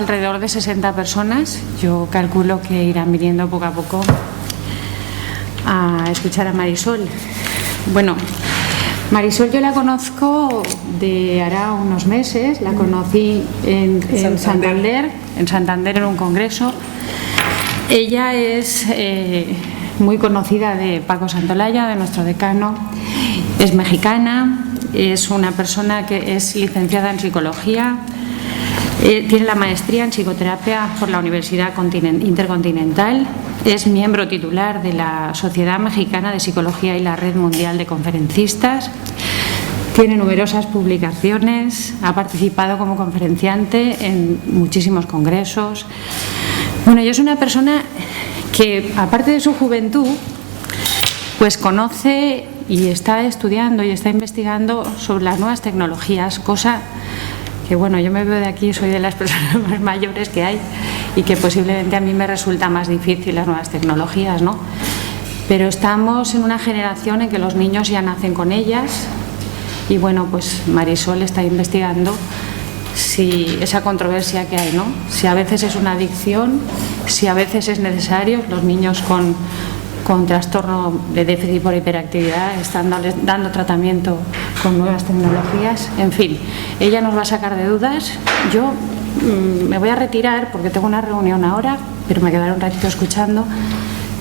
Alrededor de 60 personas. Yo calculo que irán viniendo poco a poco a escuchar a Marisol. Bueno, Marisol yo la conozco de hará unos meses, la conocí en Santander en un congreso. Ella es muy conocida de Paco Santolaya, de nuestro decano, es mexicana, es una persona que es licenciada en psicología. Tiene la maestría en psicoterapia por la Universidad Intercontinental, es miembro titular de la Sociedad Mexicana de Psicología y la Red Mundial de Conferencistas, tiene numerosas publicaciones, ha participado como conferenciante en muchísimos congresos. Bueno, yo soy una persona que, aparte de su juventud, pues conoce y está estudiando y está investigando sobre las nuevas tecnologías, cosa que bueno, yo me veo de aquí, soy de las personas más mayores que hay y que posiblemente a mí me resulta más difícil las nuevas tecnologías, ¿no? Pero estamos en una generación en que los niños ya nacen con ellas y bueno, pues Marisol está investigando si esa controversia que hay, ¿no? Si a veces es una adicción, si a veces es necesario, los niños con trastorno de déficit por hiperactividad están dando tratamiento con nuevas tecnologías. En fin, ella nos va a sacar de dudas. Yo me voy a retirar porque tengo una reunión ahora, pero me quedaré un ratito escuchando.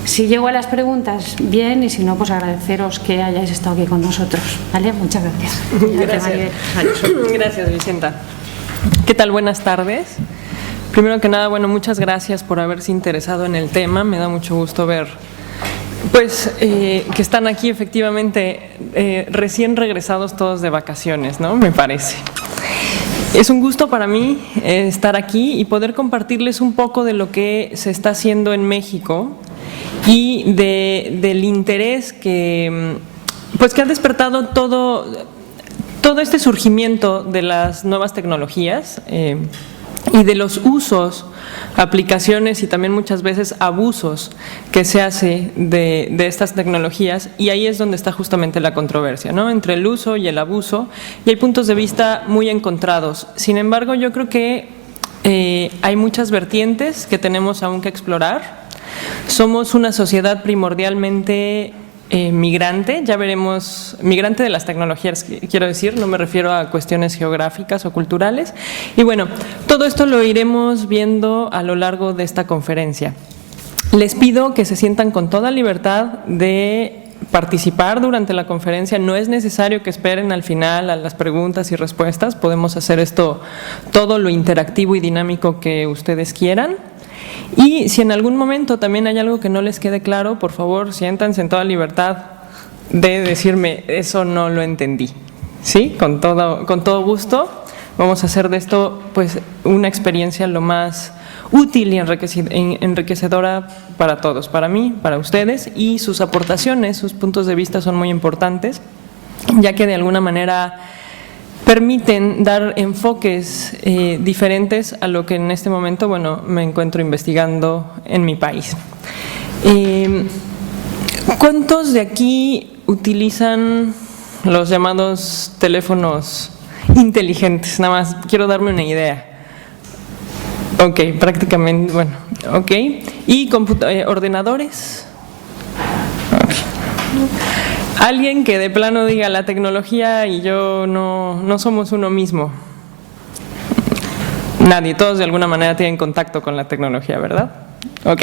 Si llego a las preguntas, bien, y si no, pues agradeceros que hayáis estado aquí con nosotros. ¿Vale? Muchas gracias. Gracias, Vicenta. ¿Qué tal? Buenas tardes. Primero que nada, bueno, muchas gracias por haberse interesado en el tema. Me da mucho gusto ver pues que están aquí efectivamente recién regresados todos de vacaciones, ¿no? Me parece. Es un gusto para mí estar aquí y poder compartirles un poco de lo que se está haciendo en México y del interés que ha despertado todo este surgimiento de las nuevas tecnologías y de los usos, aplicaciones y también muchas veces abusos que se hace de estas tecnologías, y ahí es donde está justamente la controversia, ¿no? Entre el uso y el abuso, y hay puntos de vista muy encontrados. Sin embargo, yo creo que hay muchas vertientes que tenemos aún que explorar. Somos una sociedad primordialmente migrante, ya veremos, migrante de las tecnologías, quiero decir, no me refiero a cuestiones geográficas o culturales. Y bueno, todo esto lo iremos viendo a lo largo de esta conferencia. Les pido que se sientan con toda libertad de participar durante la conferencia. No es necesario que esperen al final a las preguntas y respuestas, podemos hacer esto todo lo interactivo y dinámico que ustedes quieran. Y si en algún momento también hay algo que no les quede claro, por favor, siéntanse en toda libertad de decirme, eso no lo entendí. ¿Sí? Con todo gusto. Vamos a hacer de esto pues una experiencia lo más útil y enriquecedora para todos, para mí, para ustedes, y sus aportaciones, sus puntos de vista son muy importantes, ya que de alguna manera permiten dar enfoques diferentes a lo que en este momento, bueno, me encuentro investigando en mi país. ¿Cuántos de aquí utilizan los llamados teléfonos inteligentes? Nada más quiero darme una idea. Ok, prácticamente, bueno, ok. ¿Y ordenadores? Okay. Alguien que de plano diga la tecnología y yo no somos uno mismo. Nadie, todos de alguna manera tienen contacto con la tecnología, ¿verdad? Ok.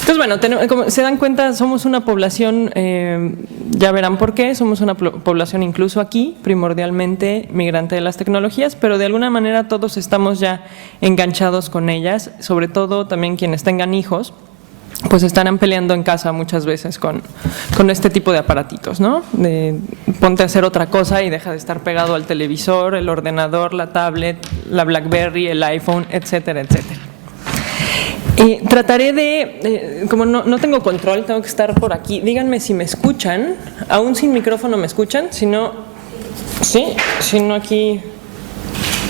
Entonces, bueno, como se dan cuenta, somos una población, ya verán por qué, somos una población incluso aquí, primordialmente migrante de las tecnologías, pero de alguna manera todos estamos ya enganchados con ellas, sobre todo también quienes tengan hijos, pues estarán peleando en casa muchas veces con este tipo de aparatitos, ¿no? Ponte a hacer otra cosa y deja de estar pegado al televisor, el ordenador, la tablet, la BlackBerry, el iPhone, etcétera, etcétera. Trataré de, como no tengo control, tengo que estar por aquí. Díganme si me escuchan, aún sin micrófono me escuchan, si no, sí, si no aquí,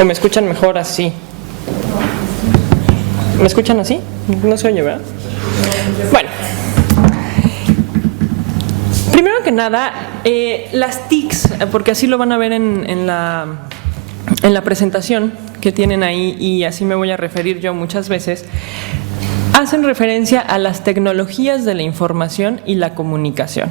o me escuchan mejor así. ¿Me escuchan así? No se oye, ¿verdad? Bueno, primero que nada, las TICs, porque así lo van a ver en la presentación que tienen ahí, y así me voy a referir yo muchas veces, hacen referencia a las tecnologías de la información y la comunicación.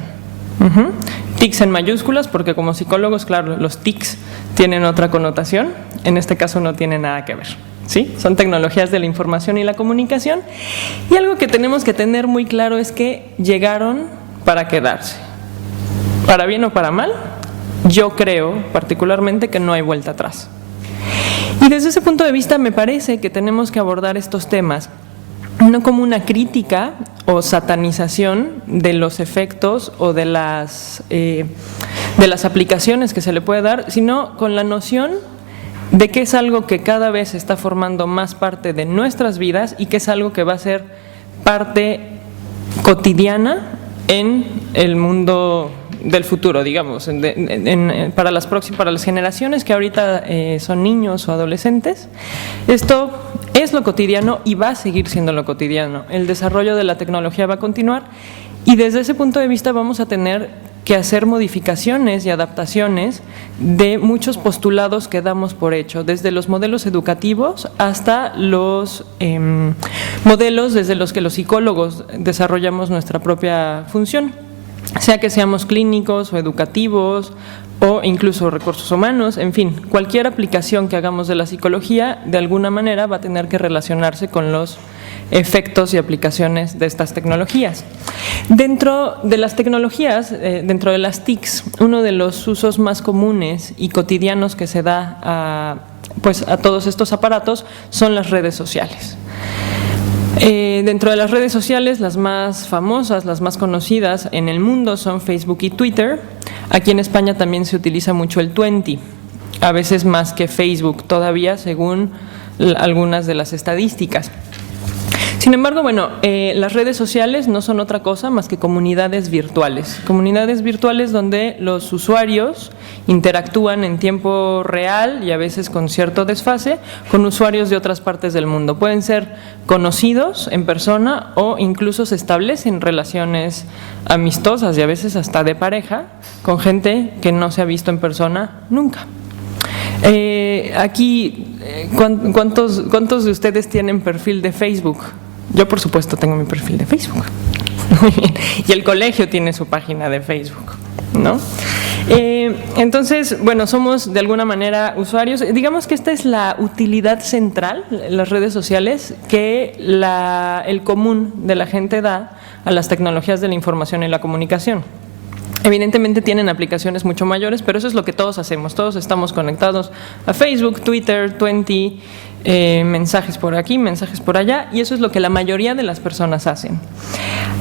TICs en mayúsculas, porque como psicólogos, claro, los TICs tienen otra connotación, en este caso no tiene nada que ver. ¿Sí? Son tecnologías de la información y la comunicación, y algo que tenemos que tener muy claro es que llegaron para quedarse. Para bien o para mal, yo creo particularmente que no hay vuelta atrás. Y desde ese punto de vista me parece que tenemos que abordar estos temas no como una crítica o satanización de los efectos o de las aplicaciones que se le puede dar, sino con la noción de que es algo que cada vez está formando más parte de nuestras vidas y que es algo que va a ser parte cotidiana en el mundo del futuro, digamos, para las generaciones que ahorita son niños o adolescentes. Esto es lo cotidiano y va a seguir siendo lo cotidiano. El desarrollo de la tecnología va a continuar, y desde ese punto de vista vamos a tener que hacer modificaciones y adaptaciones de muchos postulados que damos por hecho, desde los modelos educativos hasta los modelos desde los que los psicólogos desarrollamos nuestra propia función, sea que seamos clínicos o educativos o incluso recursos humanos, en fin, cualquier aplicación que hagamos de la psicología de alguna manera va a tener que relacionarse con los efectos y aplicaciones de estas tecnologías. Dentro de las tecnologías, dentro de las TICs, uno de los usos más comunes y cotidianos que se da a todos estos aparatos son las redes sociales. Dentro de las redes sociales, las más famosas, las más conocidas en el mundo son Facebook y Twitter. Aquí en España también se utiliza mucho el 20, a veces más que Facebook todavía, según algunas de las estadísticas. Sin embargo, las redes sociales no son otra cosa más que comunidades virtuales donde los usuarios interactúan en tiempo real y a veces con cierto desfase con usuarios de otras partes del mundo. Pueden ser conocidos en persona o incluso se establecen relaciones amistosas y a veces hasta de pareja con gente que no se ha visto en persona nunca. ¿Cuántos de ustedes tienen perfil de Facebook? Yo, por supuesto, tengo mi perfil de Facebook. Muy bien. Y el colegio tiene su página de Facebook, ¿no? Entonces, somos de alguna manera usuarios. Digamos que esta es la utilidad central, las redes sociales, que el común de la gente da a las tecnologías de la información y la comunicación. Evidentemente tienen aplicaciones mucho mayores, pero eso es lo que todos hacemos. Todos estamos conectados a Facebook, Twitter, 20, mensajes por aquí, mensajes por allá, y eso es lo que la mayoría de las personas hacen.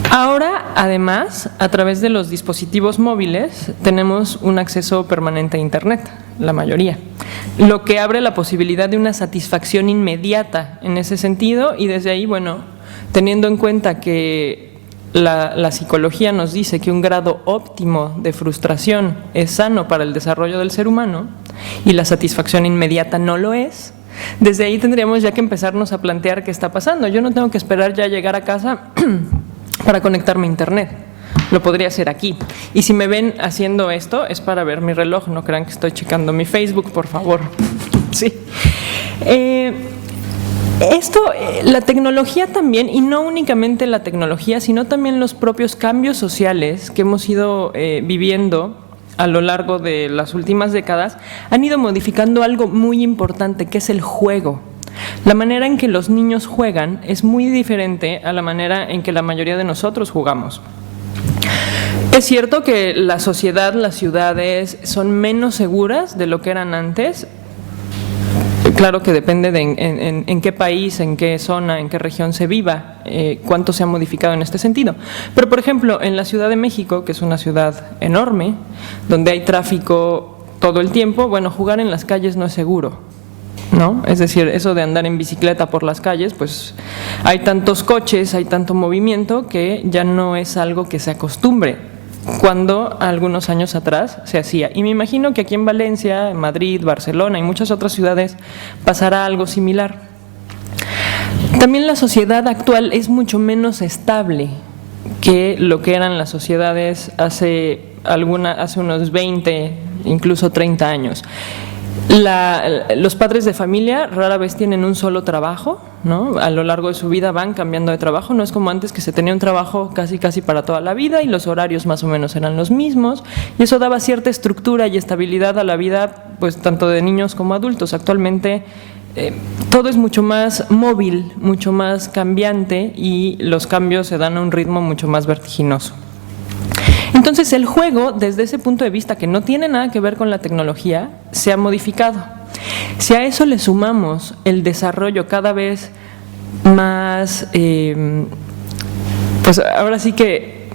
Ahora, además, a través de los dispositivos móviles, tenemos un acceso permanente a Internet, la mayoría, lo que abre la posibilidad de una satisfacción inmediata en ese sentido, y desde ahí, teniendo en cuenta que la psicología nos dice que un grado óptimo de frustración es sano para el desarrollo del ser humano y la satisfacción inmediata no lo es, desde ahí tendríamos ya que empezarnos a plantear qué está pasando. Yo no tengo que esperar ya llegar a casa para conectarme a Internet, lo podría hacer aquí. Y si me ven haciendo esto es para ver mi reloj, no crean que estoy checando mi Facebook, por favor. Sí. La tecnología también, y no únicamente la tecnología, sino también los propios cambios sociales que hemos ido viviendo a lo largo de las últimas décadas, han ido modificando algo muy importante, que es el juego. La manera en que los niños juegan es muy diferente a la manera en que la mayoría de nosotros jugamos. Es cierto que la sociedad, las ciudades son menos seguras de lo que eran antes. Claro que depende de en qué país, en qué zona, en qué región se viva, cuánto se ha modificado en este sentido. Pero, por ejemplo, en la Ciudad de México, que es una ciudad enorme, donde hay tráfico todo el tiempo, jugar en las calles no es seguro, ¿no? Es decir, eso de andar en bicicleta por las calles, pues hay tantos coches, hay tanto movimiento que ya no es algo que se acostumbre, cuando algunos años atrás se hacía. Y me imagino que aquí en Valencia, en Madrid, Barcelona y muchas otras ciudades pasará algo similar. También la sociedad actual es mucho menos estable que lo que eran las sociedades hace unos 20, incluso 30 años. Los padres de familia rara vez tienen un solo trabajo, ¿no? A lo largo de su vida van cambiando de trabajo, no es como antes que se tenía un trabajo casi para toda la vida y los horarios más o menos eran los mismos, y eso daba cierta estructura y estabilidad a la vida, pues tanto de niños como adultos. Actualmente todo es mucho más móvil, mucho más cambiante, y los cambios se dan a un ritmo mucho más vertiginoso. Entonces el juego, desde ese punto de vista que no tiene nada que ver con la tecnología, se ha modificado. Si a eso le sumamos el desarrollo cada vez más, pues ahora sí que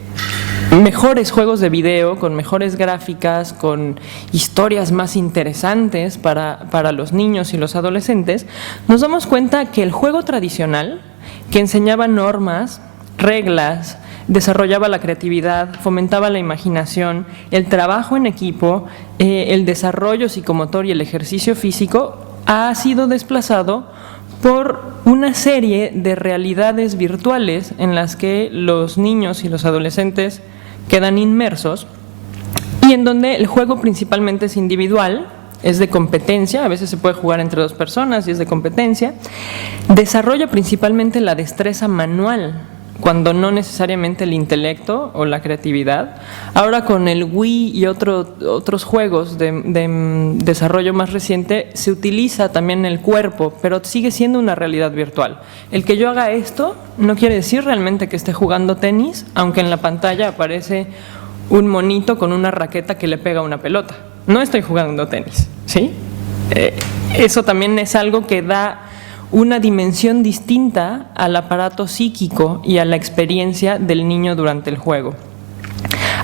mejores juegos de video, con mejores gráficas, con historias más interesantes para los niños y los adolescentes, nos damos cuenta que el juego tradicional, que enseñaba normas, reglas, desarrollaba la creatividad, fomentaba la imaginación, el trabajo en equipo, el desarrollo psicomotor y el ejercicio físico, ha sido desplazado por una serie de realidades virtuales en las que los niños y los adolescentes quedan inmersos, y en donde el juego principalmente es individual, es de competencia, a veces se puede jugar entre dos personas y es de competencia, desarrolla principalmente la destreza manual, cuando no necesariamente el intelecto o la creatividad. Ahora con el Wii y otros juegos de desarrollo más reciente se utiliza también el cuerpo, pero sigue siendo una realidad virtual. El que yo haga esto no quiere decir realmente que esté jugando tenis, aunque en la pantalla aparece un monito con una raqueta que le pega una pelota. No estoy jugando tenis, ¿sí? Eso también es algo que da una dimensión distinta al aparato psíquico y a la experiencia del niño durante el juego.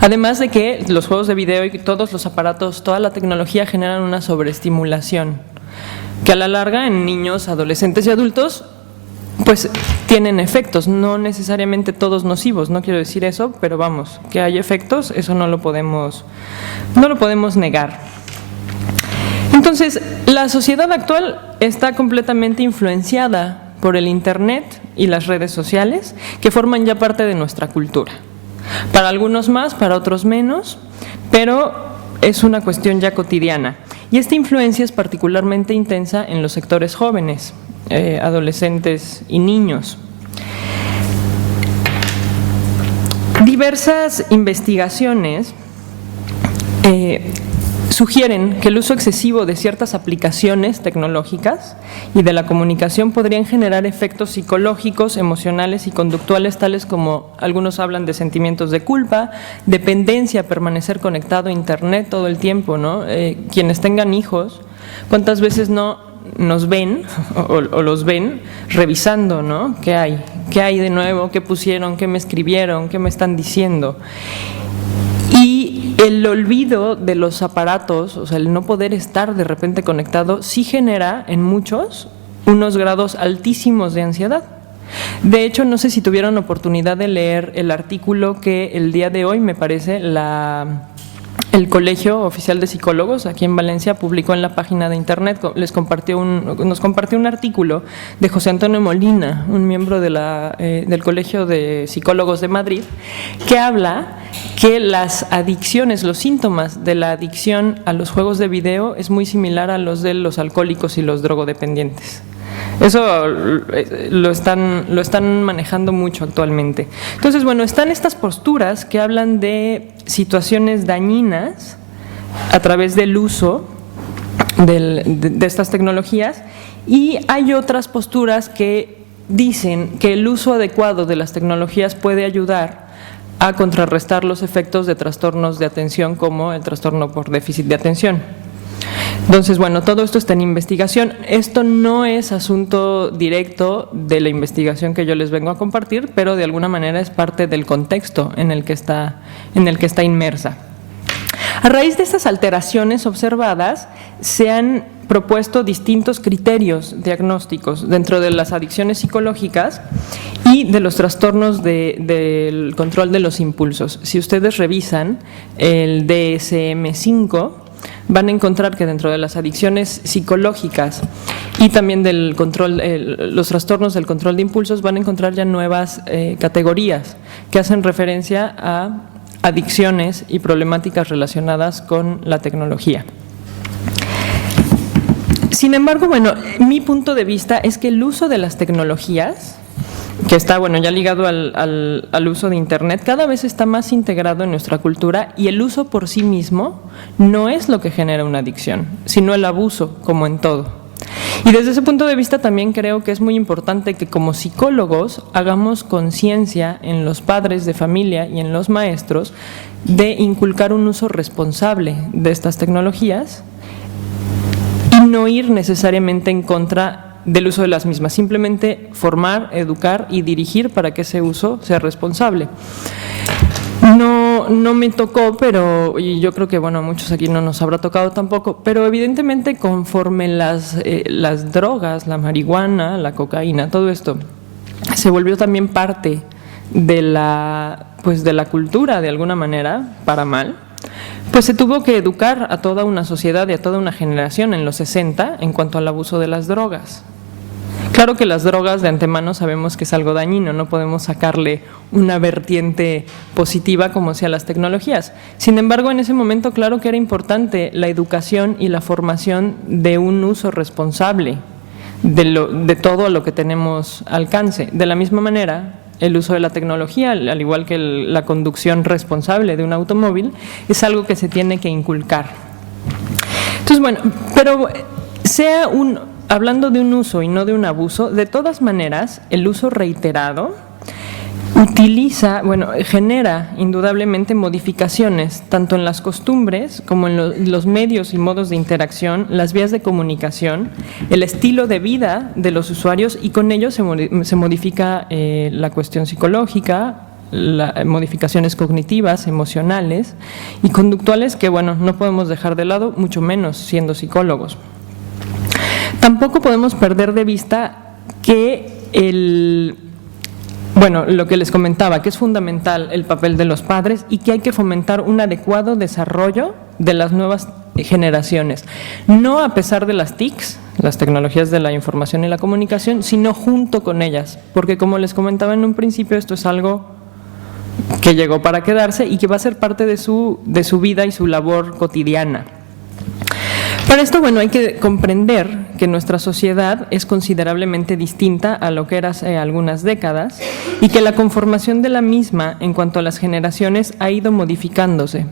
Además de que los juegos de video y todos los aparatos, toda la tecnología generan una sobreestimulación, que a la larga en niños, adolescentes y adultos, pues tienen efectos, no necesariamente todos nocivos, no quiero decir eso, pero vamos, que hay efectos, eso no lo podemos negar. Entonces, la sociedad actual está completamente influenciada por el Internet y las redes sociales, que forman ya parte de nuestra cultura. Para algunos más, para otros menos, pero es una cuestión ya cotidiana. Y esta influencia es particularmente intensa en los sectores jóvenes, adolescentes y niños. Diversas investigaciones sugieren que el uso excesivo de ciertas aplicaciones tecnológicas y de la comunicación podrían generar efectos psicológicos, emocionales y conductuales, tales como algunos hablan de sentimientos de culpa, dependencia, permanecer conectado a Internet todo el tiempo, ¿no? Quienes tengan hijos, ¿cuántas veces no nos ven o los ven revisando, ¿no? ¿Qué hay? ¿Qué hay de nuevo? ¿Qué pusieron? ¿Qué me escribieron? ¿Qué me están diciendo? Y el olvido de los aparatos, o sea, el no poder estar de repente conectado, sí genera en muchos unos grados altísimos de ansiedad. De hecho, no sé si tuvieron oportunidad de leer el artículo que el día de hoy, me parece, el Colegio Oficial de Psicólogos aquí en Valencia publicó en la página de internet. Nos compartió un artículo de José Antonio Molina, un miembro del Colegio de Psicólogos de Madrid, que habla que las adicciones, los síntomas de la adicción a los juegos de video es muy similar a los de los alcohólicos y los drogodependientes. Eso lo están manejando mucho actualmente. Entonces, bueno, están estas posturas que hablan de situaciones dañinas a través del uso de estas tecnologías, y hay otras posturas que dicen que el uso adecuado de las tecnologías puede ayudar a contrarrestar los efectos de trastornos de atención como el trastorno por déficit de atención. Entonces, bueno, todo esto está en investigación. Esto no es asunto directo de la investigación que yo les vengo a compartir, pero de alguna manera es parte del contexto en el que está inmersa. A raíz de estas alteraciones observadas, se han propuesto distintos criterios diagnósticos dentro de las adicciones psicológicas y de los trastornos del control de los impulsos. Si ustedes revisan el DSM-5, van a encontrar que dentro de las adicciones psicológicas y también del control, los trastornos del control de impulsos, van a encontrar ya nuevas categorías que hacen referencia a adicciones y problemáticas relacionadas con la tecnología. Sin embargo, bueno, mi punto de vista es que el uso de las tecnologías, que está, bueno, ya ligado al uso de Internet, cada vez está más integrado en nuestra cultura, y el uso por sí mismo no es lo que genera una adicción, sino el abuso, como en todo. Y desde ese punto de vista también creo que es muy importante que como psicólogos hagamos conciencia en los padres de familia y en los maestros de inculcar un uso responsable de estas tecnologías y no ir necesariamente en contra del uso de las mismas, simplemente formar, educar y dirigir para que ese uso sea responsable. No me tocó, pero y yo creo que bueno, a muchos aquí no nos habrá tocado tampoco, pero evidentemente conforme las drogas, la marihuana, la cocaína, todo esto se volvió también parte de la cultura de alguna manera, para mal, pues se tuvo que educar a toda una sociedad y a toda una generación en los 60 en cuanto al abuso de las drogas. Claro que las drogas de antemano sabemos que es algo dañino, no podemos sacarle una vertiente positiva como sea las tecnologías. Sin embargo, en ese momento claro que era importante la educación y la formación de un uso responsable de todo lo que tenemos alcance. De la misma manera, el uso de la tecnología, al igual que la conducción responsable de un automóvil, es algo que se tiene que inculcar. Entonces, bueno, pero hablando de un uso y no de un abuso, de todas maneras, el uso reiterado genera indudablemente modificaciones, tanto en las costumbres como en los medios y modos de interacción, las vías de comunicación, el estilo de vida de los usuarios, y con ello se modifica la cuestión psicológica, modificaciones cognitivas, emocionales y conductuales que, bueno, no podemos dejar de lado, mucho menos siendo psicólogos. Tampoco podemos perder de vista que lo que les comentaba, que es fundamental el papel de los padres y que hay que fomentar un adecuado desarrollo de las nuevas generaciones, no a pesar de las TICs, las tecnologías de la información y la comunicación, sino junto con ellas, porque como les comentaba en un principio, esto es algo que llegó para quedarse y que va a ser parte de su vida y su labor cotidiana. Para esto, bueno, hay que comprender que nuestra sociedad es considerablemente distinta a lo que era hace algunas décadas y que la conformación de la misma en cuanto a las generaciones ha ido modificándose.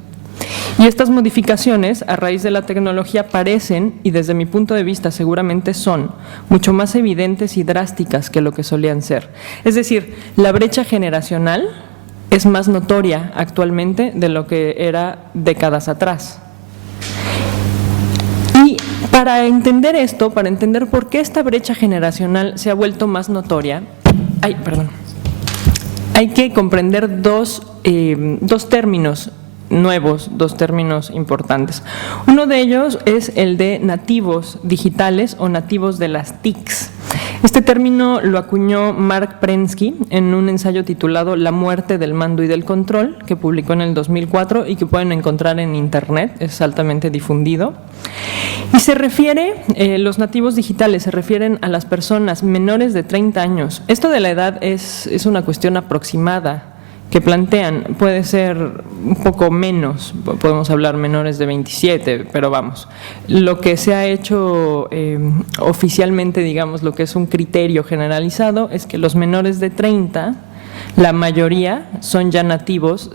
Y estas modificaciones, a raíz de la tecnología, parecen, y desde mi punto de vista seguramente son, mucho más evidentes y drásticas que lo que solían ser. Es decir, la brecha generacional es más notoria actualmente de lo que era décadas atrás. Para entender esto, para entender por qué esta brecha generacional se ha vuelto más notoria, hay que comprender dos términos nuevos, dos términos importantes. Uno de ellos es el de nativos digitales o nativos de las TICs. Este término lo acuñó Mark Prensky en un ensayo titulado La muerte del mando y del control, que publicó en el 2004 y que pueden encontrar en Internet, es altamente difundido. Y los nativos digitales se refieren a las personas menores de 30 años. Esto de la edad es una cuestión aproximada que plantean, puede ser un poco menos, podemos hablar menores de 27, pero vamos, lo que se ha hecho oficialmente, digamos, lo que es un criterio generalizado, es que los menores de 30, la mayoría son ya nativos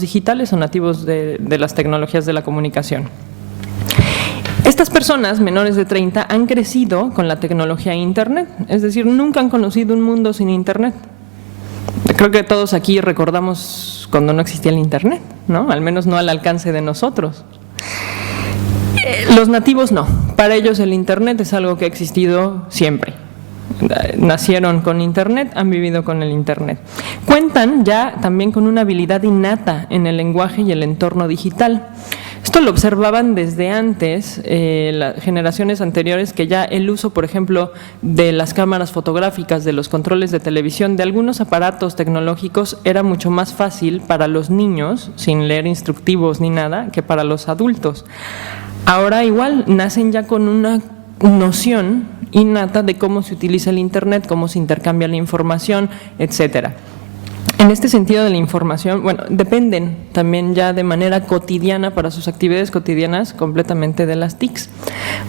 digitales o nativos de las tecnologías de la comunicación. Estas personas menores de 30 han crecido con la tecnología e Internet, es decir, nunca han conocido un mundo sin Internet. Creo que todos aquí recordamos cuando no existía el Internet, ¿no? Al menos no al alcance de nosotros. Los nativos no, para ellos el Internet es algo que ha existido siempre. Nacieron con Internet, han vivido con el Internet. Cuentan ya también con una habilidad innata en el lenguaje y el entorno digital. Esto lo observaban desde antes, las generaciones anteriores, que ya el uso, por ejemplo, de las cámaras fotográficas, de los controles de televisión, de algunos aparatos tecnológicos, era mucho más fácil para los niños, sin leer instructivos ni nada, que para los adultos. Ahora igual, nacen ya con una noción innata de cómo se utiliza el Internet, cómo se intercambia la información, etcétera. En este sentido de la información, bueno, dependen también ya de manera cotidiana para sus actividades cotidianas completamente de las TICs.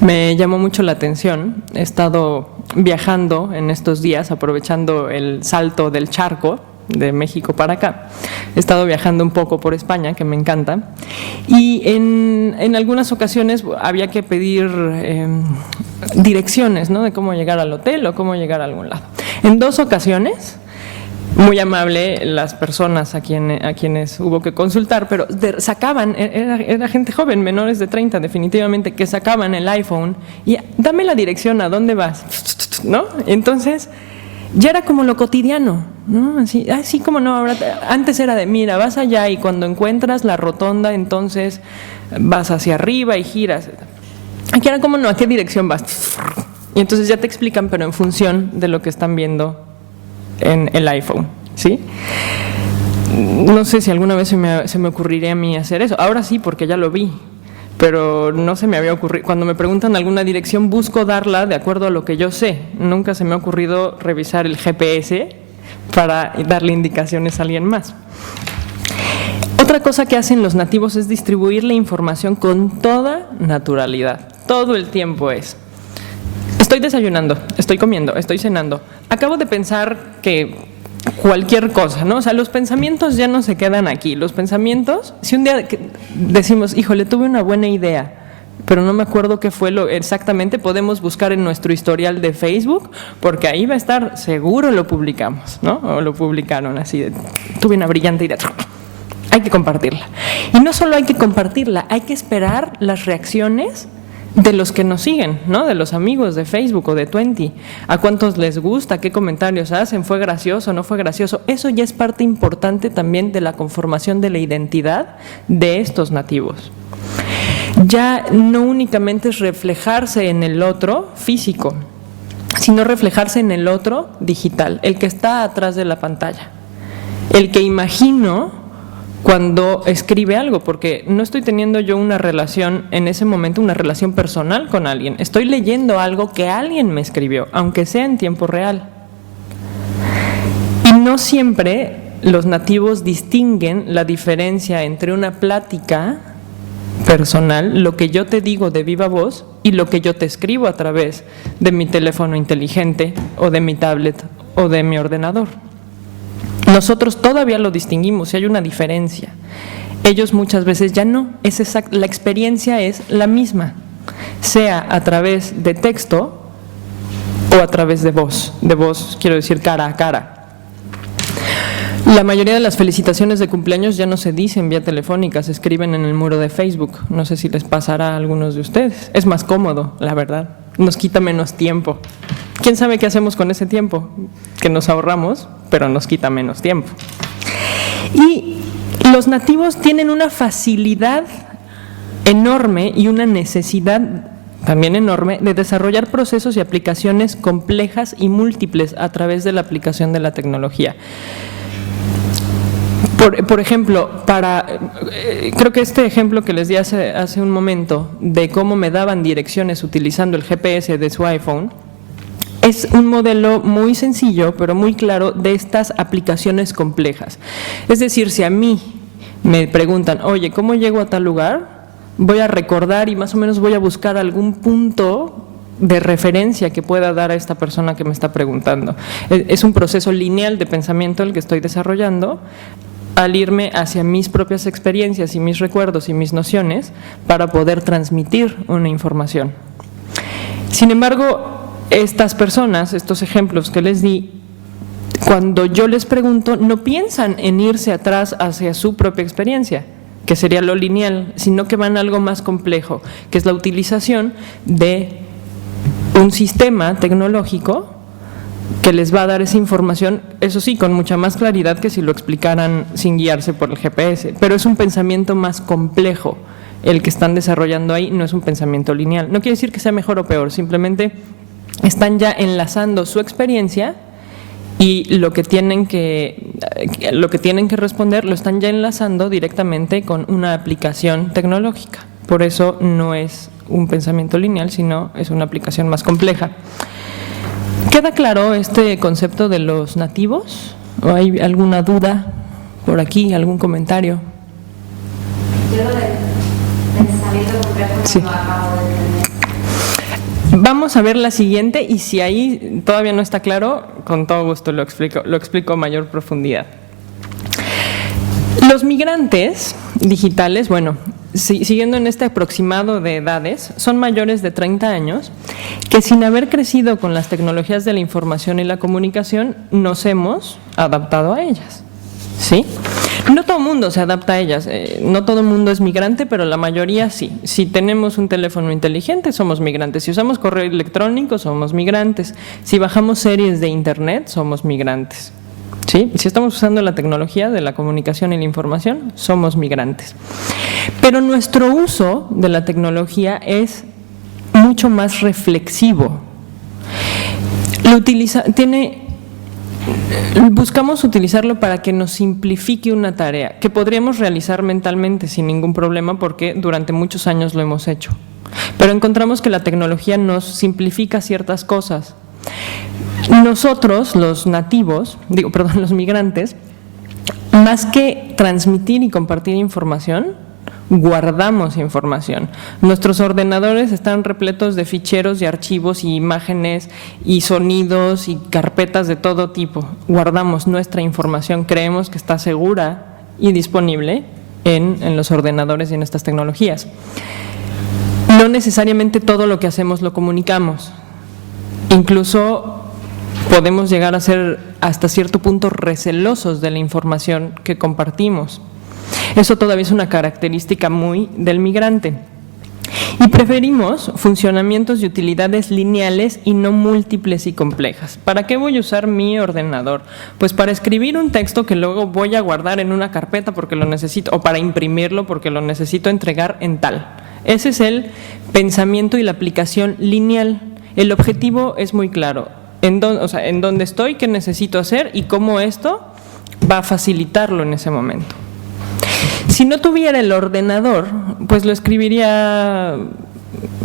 Me llamó mucho la atención, he estado viajando en estos días, aprovechando el salto del charco de México para acá. He estado viajando un poco por España, que me encanta, y en algunas ocasiones había que pedir direcciones, ¿no?, de cómo llegar al hotel o cómo llegar a algún lado. En 2 ocasiones, muy amable las personas a quienes hubo que consultar, pero sacaban, era gente joven, menores de 30 definitivamente, que sacaban el iPhone y dame la dirección, ¿a dónde vas?, ¿no? Entonces ya era como lo cotidiano, ¿no? Así como no, ahora, antes era de mira, vas allá y cuando encuentras la rotonda, entonces vas hacia arriba y giras. Aquí era como no, ¿a qué dirección vas? Y entonces ya te explican, pero en función de lo que están viendo en el iPhone, ¿sí? No sé si alguna vez se me ocurriría a mí hacer eso. Ahora sí, porque ya lo vi, pero no se me había ocurrido. Cuando me preguntan alguna dirección, busco darla de acuerdo a lo que yo sé. Nunca se me ha ocurrido revisar el GPS para darle indicaciones a alguien más. Otra cosa que hacen los nativos es distribuir la información con toda naturalidad. Todo el tiempo es: estoy desayunando, estoy comiendo, estoy cenando. Acabo de pensar que cualquier cosa, ¿no? O sea, los pensamientos ya no se quedan aquí. Los pensamientos, si un día decimos, híjole, tuve una buena idea, pero no me acuerdo qué fue exactamente, podemos buscar en nuestro historial de Facebook, porque ahí va a estar, seguro lo publicamos, ¿no? O lo publicaron así, tuve una brillante idea. Hay que compartirla. Y no solo hay que compartirla, hay que esperar las reacciones de los que nos siguen, ¿no? De los amigos de Facebook o de Twenty. ¿A cuántos les gusta? ¿Qué comentarios hacen? ¿Fue gracioso? ¿No fue gracioso? Eso ya es parte importante también de la conformación de la identidad de estos nativos. Ya no únicamente es reflejarse en el otro físico, sino reflejarse en el otro digital, el que está atrás de la pantalla, el que imagino cuando escribe algo, porque no estoy teniendo yo una relación en ese momento, una relación personal con alguien. Estoy leyendo algo que alguien me escribió, aunque sea en tiempo real. Y no siempre los nativos distinguen la diferencia entre una plática personal, lo que yo te digo de viva voz, y lo que yo te escribo a través de mi teléfono inteligente o de mi tablet o de mi ordenador. Nosotros todavía lo distinguimos y hay una diferencia. Ellos muchas veces ya no, la experiencia es la misma, sea a través de texto o a través de voz quiero decir cara a cara. La mayoría de las felicitaciones de cumpleaños ya no se dicen vía telefónica, se escriben en el muro de Facebook. No sé si les pasará a algunos de ustedes. Es más cómodo, la verdad. Nos quita menos tiempo. ¿Quién sabe qué hacemos con ese tiempo? Que nos ahorramos, pero nos quita menos tiempo. Y los nativos tienen una facilidad enorme y una necesidad también enorme de desarrollar procesos y aplicaciones complejas y múltiples a través de la aplicación de la tecnología. Por ejemplo, creo que este ejemplo que les di hace un momento de cómo me daban direcciones utilizando el GPS de su iPhone, es un modelo muy sencillo, pero muy claro de estas aplicaciones complejas. Es decir, si a mí me preguntan, oye, ¿cómo llego a tal lugar? Voy a recordar y más o menos voy a buscar algún punto de referencia que pueda dar a esta persona que me está preguntando. Es un proceso lineal de pensamiento el que estoy desarrollando al irme hacia mis propias experiencias y mis recuerdos y mis nociones para poder transmitir una información. Sin embargo, estas personas, estos ejemplos que les di, cuando yo les pregunto, no piensan en irse atrás hacia su propia experiencia, que sería lo lineal, sino que van a algo más complejo, que es la utilización de un sistema tecnológico que les va a dar esa información, eso sí, con mucha más claridad que si lo explicaran sin guiarse por el GPS, pero es un pensamiento más complejo el que están desarrollando ahí, no es un pensamiento lineal. No quiere decir que sea mejor o peor, simplemente están ya enlazando su experiencia y lo que tienen que responder lo están ya enlazando directamente con una aplicación tecnológica. Por eso no es un pensamiento lineal, sino es una aplicación más compleja. ¿Queda claro este concepto de los nativos? ¿O hay alguna duda por aquí, algún comentario? Yo lo del pensamiento complejo Sí. no lo acabo de entender. Vamos a ver la siguiente y si ahí todavía no está claro, con todo gusto lo explico a mayor profundidad. Los migrantes digitales, bueno, siguiendo en este aproximado de edades, son mayores de 30 años que sin haber crecido con las tecnologías de la información y la comunicación, nos hemos adaptado a ellas, ¿sí? No todo el mundo se adapta a ellas, no todo el mundo es migrante, pero la mayoría sí. Si tenemos un teléfono inteligente, somos migrantes. Si usamos correo electrónico, somos migrantes. Si bajamos series de internet, somos migrantes. ¿Sí? Si estamos usando la tecnología de la comunicación y la información, somos migrantes. Pero nuestro uso de la tecnología es mucho más reflexivo. Buscamos utilizarlo para que nos simplifique una tarea que podríamos realizar mentalmente sin ningún problema porque durante muchos años lo hemos hecho. Pero encontramos que la tecnología nos simplifica ciertas cosas. Nosotros, los nativos, los migrantes, más que transmitir y compartir información, guardamos información. Nuestros ordenadores están repletos de ficheros y archivos y imágenes y sonidos y carpetas de todo tipo. Guardamos nuestra información, creemos que está segura y disponible en los ordenadores y en estas tecnologías. No necesariamente todo lo que hacemos lo comunicamos. Incluso podemos llegar a ser hasta cierto punto recelosos de la información que compartimos. Eso todavía es una característica muy del migrante. Y preferimos funcionamientos y utilidades lineales y no múltiples y complejas. ¿Para qué voy a usar mi ordenador? Pues para escribir un texto que luego voy a guardar en una carpeta porque lo necesito, o para imprimirlo porque lo necesito entregar en tal. Ese es el pensamiento y la aplicación lineal. El objetivo es muy claro. En dónde estoy, qué necesito hacer y cómo esto va a facilitarlo en ese momento. Si no tuviera el ordenador, pues lo escribiría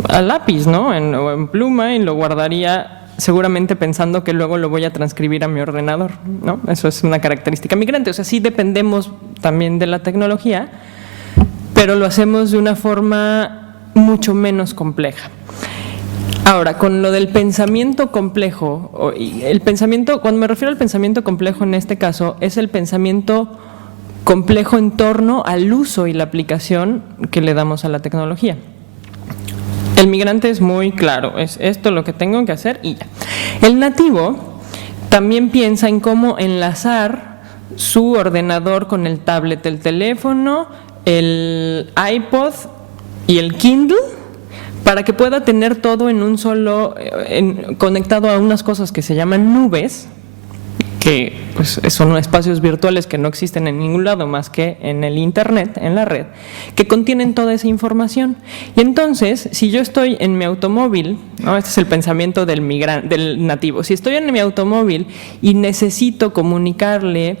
a lápiz, ¿no? O en pluma y lo guardaría seguramente pensando que luego lo voy a transcribir a mi ordenador, ¿no? Eso es una característica migrante. O sea, sí dependemos también de la tecnología, pero lo hacemos de una forma mucho menos compleja. Ahora, con lo del pensamiento complejo, cuando me refiero al pensamiento complejo en este caso, es el pensamiento complejo en torno al uso y la aplicación que le damos a la tecnología. El migrante es muy claro, es esto lo que tengo que hacer y ya. El nativo también piensa en cómo enlazar su ordenador con el tablet, el teléfono, el iPod y el Kindle, para que pueda tener todo en un solo, conectado a unas cosas que se llaman nubes, que pues, son espacios virtuales que no existen en ningún lado más que en el internet, en la red, que contienen toda esa información. Y entonces, si yo estoy en mi automóvil, ¿no? Este es el pensamiento del nativo, si estoy en mi automóvil y necesito comunicarle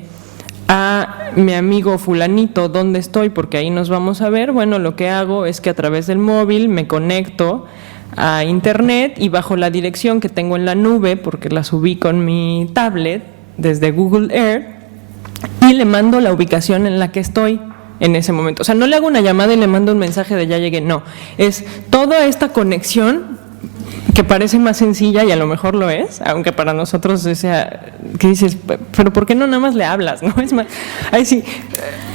a mi amigo fulanito dónde estoy porque ahí nos vamos a ver, bueno, lo que hago es que a través del móvil me conecto a internet y bajo la dirección que tengo en la nube, porque la subí con mi tablet desde Google Earth, y le mando la ubicación en la que estoy en ese momento. O sea, no le hago una llamada y le mando un mensaje de ya llegué, no. Es toda esta conexión que parece más sencilla y a lo mejor lo es, aunque para nosotros que dices, pero ¿por qué no nada más le hablas? ¿No? Es más, ahí sí,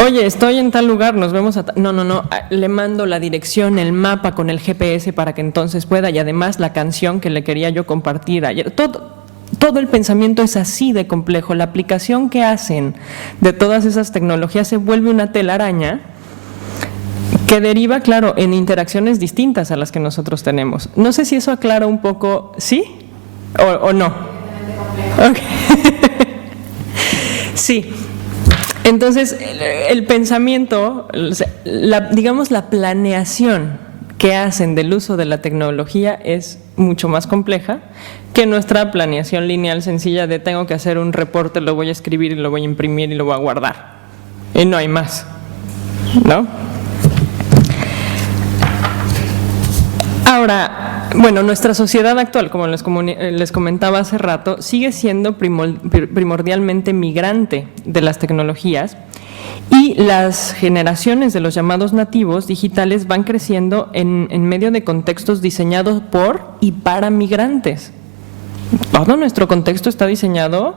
oye, estoy en tal lugar, nos vemos no, le mando la dirección, el mapa con el GPS para que entonces pueda, y además la canción que le quería yo compartir ayer, todo el pensamiento es así de complejo. La aplicación que hacen de todas esas tecnologías se vuelve una telaraña que deriva, claro, en interacciones distintas a las que nosotros tenemos. No sé si eso aclara un poco, ¿sí? ¿O no? Okay. Sí. Entonces, el pensamiento, digamos la planeación que hacen del uso de la tecnología es mucho más compleja que nuestra planeación lineal sencilla de tengo que hacer un reporte, lo voy a escribir y lo voy a imprimir y lo voy a guardar. Y no hay más, ¿no? Ahora, Bueno, nuestra sociedad actual, como les comentaba hace rato, sigue siendo primordialmente migrante de las tecnologías, y las generaciones de los llamados nativos digitales van creciendo en medio de contextos diseñados por y para migrantes. Todo nuestro contexto está diseñado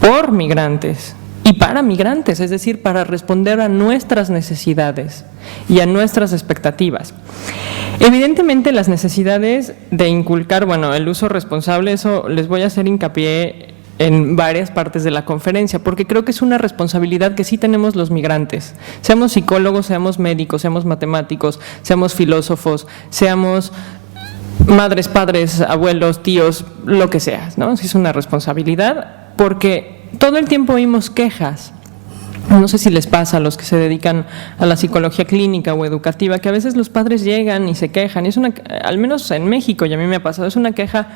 por migrantes y para migrantes, es decir, para responder a nuestras necesidades y a nuestras expectativas. Evidentemente, las necesidades de inculcar, bueno, el uso responsable, eso les voy a hacer hincapié en varias partes de la conferencia, porque creo que es una responsabilidad que sí tenemos los migrantes, seamos psicólogos, seamos médicos, seamos matemáticos, seamos filósofos, seamos madres, padres, abuelos, tíos, lo que sea, ¿no? Sí es una responsabilidad, porque todo el tiempo oímos quejas. No sé si les pasa a los que se dedican a la psicología clínica o educativa, que a veces los padres llegan y se quejan, y es al menos en México, y a mí me ha pasado, es una queja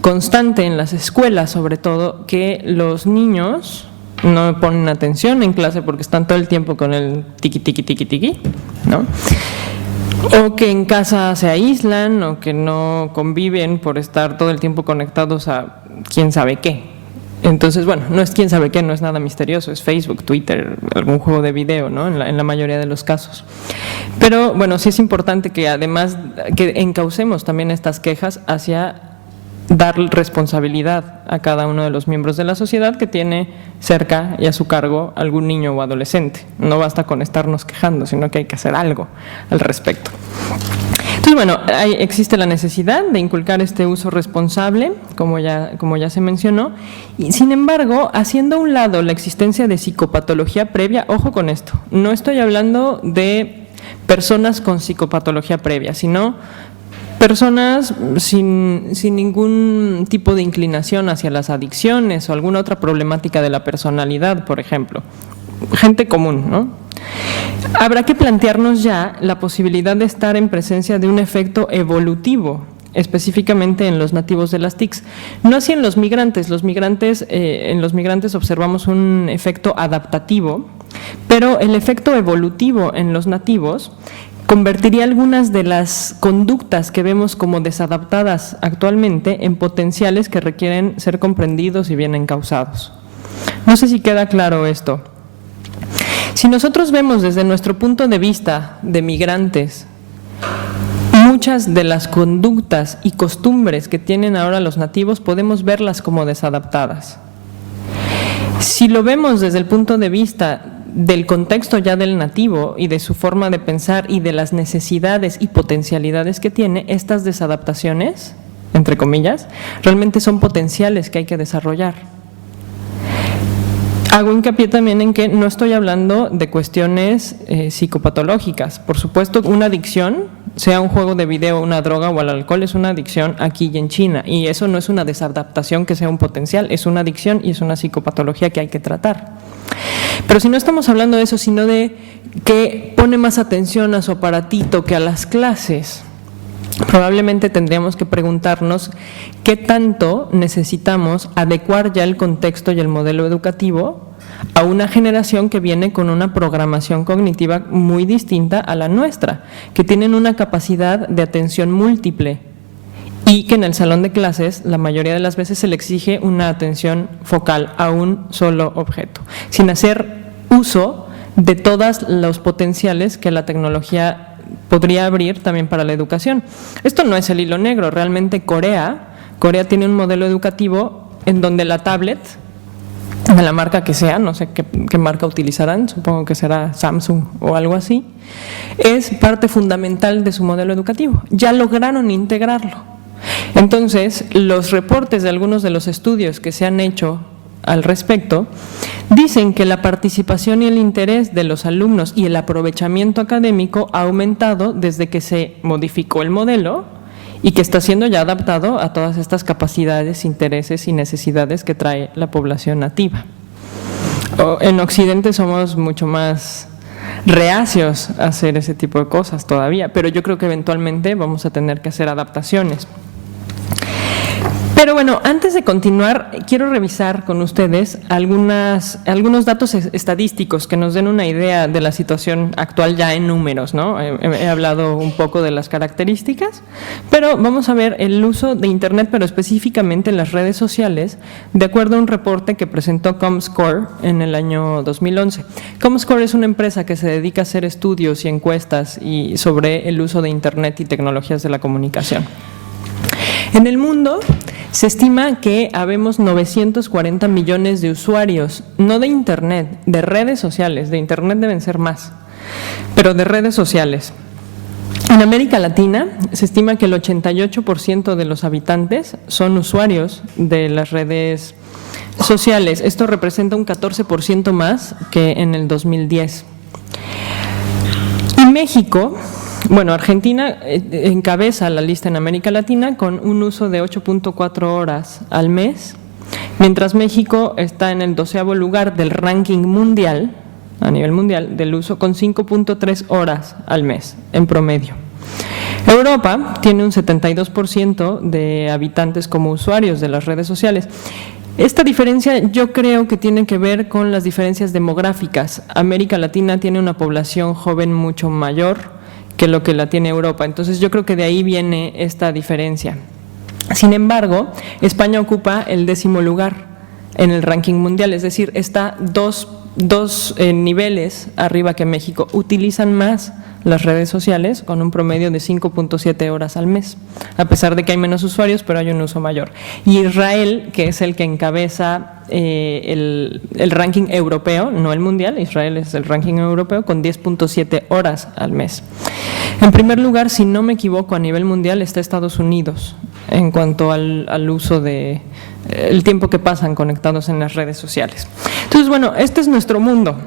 constante en las escuelas, sobre todo, que los niños no ponen atención en clase porque están todo el tiempo con el tiqui, tiqui, tiqui, tiqui, ¿no? O que en casa se aíslan, o que no conviven por estar todo el tiempo conectados a quién sabe qué. Entonces, bueno, no es quién sabe qué, no es nada misterioso, es Facebook, Twitter, algún juego de video, ¿no? En la mayoría de los casos. Pero, bueno, sí es importante que además que encaucemos también estas quejas hacia dar responsabilidad a cada uno de los miembros de la sociedad que tiene cerca y a su cargo algún niño o adolescente. No basta con estarnos quejando, sino que hay que hacer algo al respecto. Entonces, bueno, existe la necesidad de inculcar este uso responsable, como ya se mencionó, y sin embargo, haciendo a un lado la existencia de psicopatología previa, ojo con esto, no estoy hablando de personas con psicopatología previa, sino personas sin ningún tipo de inclinación hacia las adicciones o alguna otra problemática de la personalidad, por ejemplo. Gente común, ¿no? Habrá que plantearnos ya la posibilidad de estar en presencia de un efecto evolutivo, específicamente en los nativos de las TICs. No así en los migrantes. En los migrantes observamos un efecto adaptativo, pero el efecto evolutivo en los nativos convertiría algunas de las conductas que vemos como desadaptadas actualmente en potenciales que requieren ser comprendidos y bien encausados. No sé si queda claro esto. Si nosotros vemos desde nuestro punto de vista de migrantes muchas de las conductas y costumbres que tienen ahora los nativos, podemos verlas como desadaptadas. Si lo vemos desde el punto de vista del contexto ya del nativo y de su forma de pensar y de las necesidades y potencialidades que tiene, estas desadaptaciones, entre comillas, realmente son potenciales que hay que desarrollar. Hago hincapié también en que no estoy hablando de cuestiones psicopatológicas. Por supuesto, una adicción, sea un juego de video, una droga o al alcohol, es una adicción aquí y en China. Y eso no es una desadaptación que sea un potencial, es una adicción y es una psicopatología que hay que tratar. Pero si no estamos hablando de eso, sino de que pone más atención a su aparatito que a las clases, probablemente tendríamos que preguntarnos qué tanto necesitamos adecuar ya el contexto y el modelo educativo a una generación que viene con una programación cognitiva muy distinta a la nuestra, que tienen una capacidad de atención múltiple y que en el salón de clases la mayoría de las veces se le exige una atención focal a un solo objeto, sin hacer uso de todos los potenciales que la tecnología podría abrir también para la educación. Esto no es el hilo negro, realmente Corea tiene un modelo educativo en donde la tablet, de la marca que sea, no sé qué marca utilizarán, supongo que será Samsung o algo así, es parte fundamental de su modelo educativo. Ya lograron integrarlo. Entonces, los reportes de algunos de los estudios que se han hecho al respecto dicen que la participación y el interés de los alumnos y el aprovechamiento académico ha aumentado desde que se modificó el modelo y que está siendo ya adaptado a todas estas capacidades, intereses y necesidades que trae la población nativa. En Occidente somos mucho más reacios a hacer ese tipo de cosas todavía, pero yo creo que eventualmente vamos a tener que hacer adaptaciones. Pero bueno, antes de continuar, quiero revisar con ustedes algunos datos estadísticos que nos den una idea de la situación actual ya en números, ¿no? He hablado un poco de las características, pero vamos a ver el uso de Internet, pero específicamente en las redes sociales, de acuerdo a un reporte que presentó Comscore en el año 2011. Comscore es una empresa que se dedica a hacer estudios y encuestas sobre el uso de Internet y tecnologías de la comunicación. En el mundo se estima que habemos 940 millones de usuarios, no de Internet, de redes sociales. De Internet deben ser más, pero de redes sociales. En América Latina se estima que el 88% de los habitantes son usuarios de las redes sociales. Esto representa un 14% más que en el 2010. Y México... Bueno, Argentina encabeza la lista en América Latina con un uso de 8.4 horas al mes, mientras México está en el 12º lugar del ranking mundial, a nivel mundial, del uso con 5.3 horas al mes en promedio. Europa tiene un 72% de habitantes como usuarios de las redes sociales. Esta diferencia yo creo que tiene que ver con las diferencias demográficas. América Latina tiene una población joven mucho mayor que lo que la tiene Europa. Entonces yo creo que de ahí viene esta diferencia. Sin embargo, España ocupa el 10º lugar en el ranking mundial, es decir, está dos niveles arriba que México. Utilizan más las redes sociales con un promedio de 5.7 horas al mes, a pesar de que hay menos usuarios, pero hay un uso mayor. Y Israel, que es el que encabeza el ranking europeo, no el mundial, Israel es el ranking europeo con 10.7 horas al mes. En primer lugar, si no me equivoco, a nivel mundial está Estados Unidos en cuanto al uso de el tiempo que pasan conectados en las redes sociales. Entonces, bueno, este es nuestro mundo.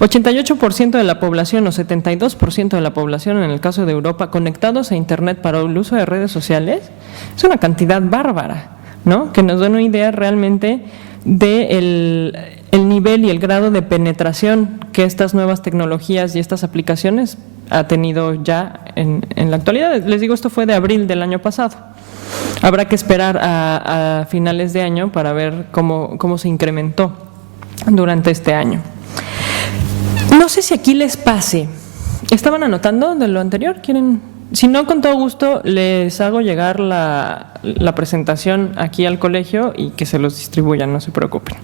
88% de la población o 72% de la población en el caso de Europa conectados a Internet para el uso de redes sociales es una cantidad bárbara, ¿no? Que nos da una idea realmente del nivel y el grado de penetración que estas nuevas tecnologías y estas aplicaciones ha tenido ya en la actualidad. Les digo, esto fue de abril del año pasado. Habrá que esperar a finales de año para ver cómo se incrementó durante este año. No sé si aquí les pase. ¿Estaban anotando de lo anterior? ¿Quieren? Si no, con todo gusto les hago llegar la presentación aquí al colegio y que se los distribuyan, no se preocupen.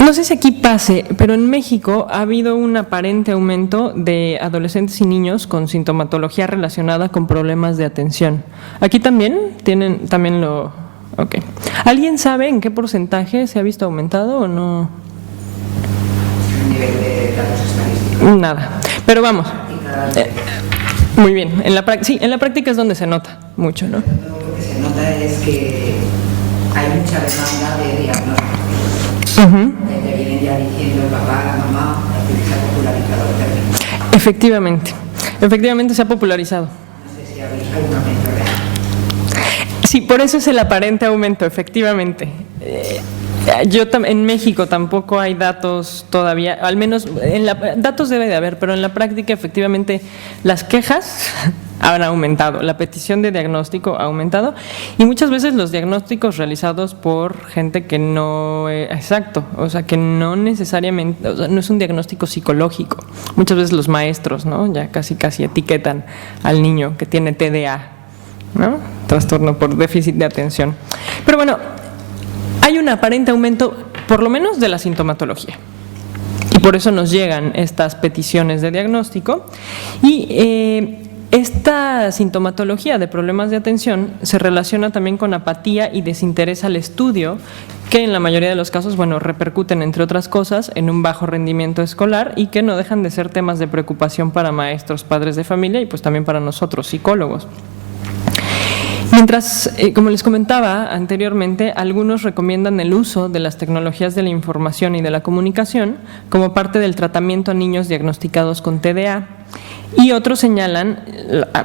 No sé si aquí pase, pero en México ha habido un aparente aumento de adolescentes y niños con sintomatología relacionada con problemas de atención. ¿Aquí también tienen lo...? Ok. ¿Alguien sabe en qué porcentaje se ha visto aumentado o no? Nivel de datos estadísticos. Nada. Pero vamos. Muy bien. En la práctica es donde se nota mucho, ¿no? Lo que se nota es que hay mucha demanda de diagnósticos. Te vienen ya diciendo el papá, la mamá, que se ha popularizado el término. Efectivamente se ha popularizado. No sé si habéis algún aumento real. Sí, por eso es el aparente aumento, efectivamente. En México tampoco hay datos todavía, al menos datos debe de haber, pero en la práctica efectivamente las quejas han aumentado, la petición de diagnóstico ha aumentado y muchas veces los diagnósticos realizados por gente que no es exacto, o sea que no necesariamente, o sea, no es un diagnóstico psicológico. Muchas veces los maestros, ¿no? Ya casi etiquetan al niño que tiene TDA, ¿no? Trastorno por déficit de atención. Pero bueno, hay un aparente aumento, por lo menos, de la sintomatología. Y por eso nos llegan estas peticiones de diagnóstico. Y esta sintomatología de problemas de atención se relaciona también con apatía y desinterés al estudio, que en la mayoría de los casos, bueno, repercuten, entre otras cosas, en un bajo rendimiento escolar y que no dejan de ser temas de preocupación para maestros, padres de familia y pues también para nosotros, psicólogos. Mientras, como les comentaba anteriormente, algunos recomiendan el uso de las tecnologías de la información y de la comunicación como parte del tratamiento a niños diagnosticados con TDA y otros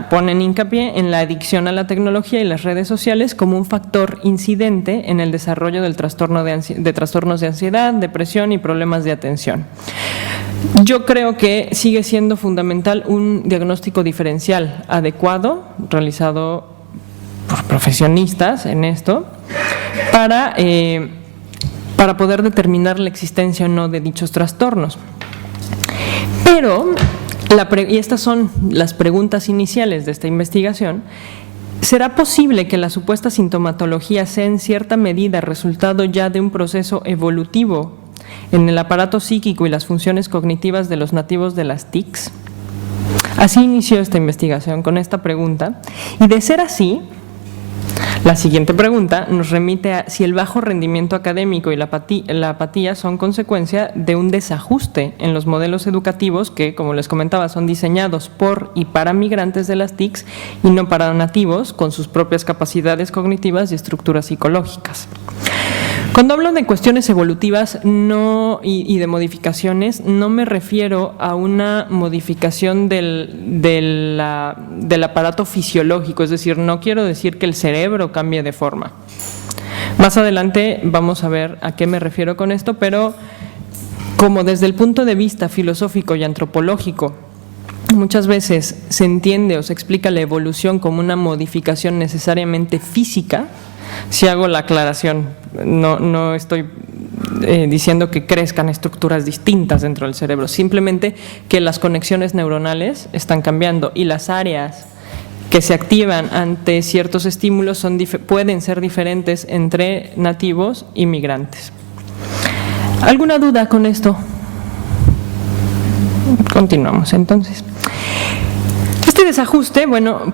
ponen hincapié en la adicción a la tecnología y las redes sociales como un factor incidente en el desarrollo del trastornos de ansiedad, depresión y problemas de atención. Yo creo que sigue siendo fundamental un diagnóstico diferencial adecuado, realizado por profesionistas en esto para poder determinar la existencia o no de dichos trastornos. Pero, y estas son las preguntas iniciales de esta investigación, ¿será posible que la supuesta sintomatología sea en cierta medida resultado ya de un proceso evolutivo en el aparato psíquico y las funciones cognitivas de los nativos de las TICs? Así inició esta investigación, con esta pregunta, y de ser así, la siguiente pregunta nos remite a si el bajo rendimiento académico y la apatía son consecuencia de un desajuste en los modelos educativos que, como les comentaba, son diseñados por y para migrantes de las TICs y no para nativos con sus propias capacidades cognitivas y estructuras psicológicas. Cuando hablo de cuestiones evolutivas y de modificaciones, no me refiero a una modificación del aparato fisiológico, es decir, no quiero decir que el cerebro cambie de forma. Más adelante vamos a ver a qué me refiero con esto, pero como desde el punto de vista filosófico y antropológico, muchas veces se entiende o se explica la evolución como una modificación necesariamente física. Si hago la aclaración, no estoy diciendo que crezcan estructuras distintas dentro del cerebro, simplemente que las conexiones neuronales están cambiando y las áreas que se activan ante ciertos estímulos pueden ser diferentes entre nativos y migrantes. ¿Alguna duda con esto? Continuamos entonces. Este desajuste, bueno,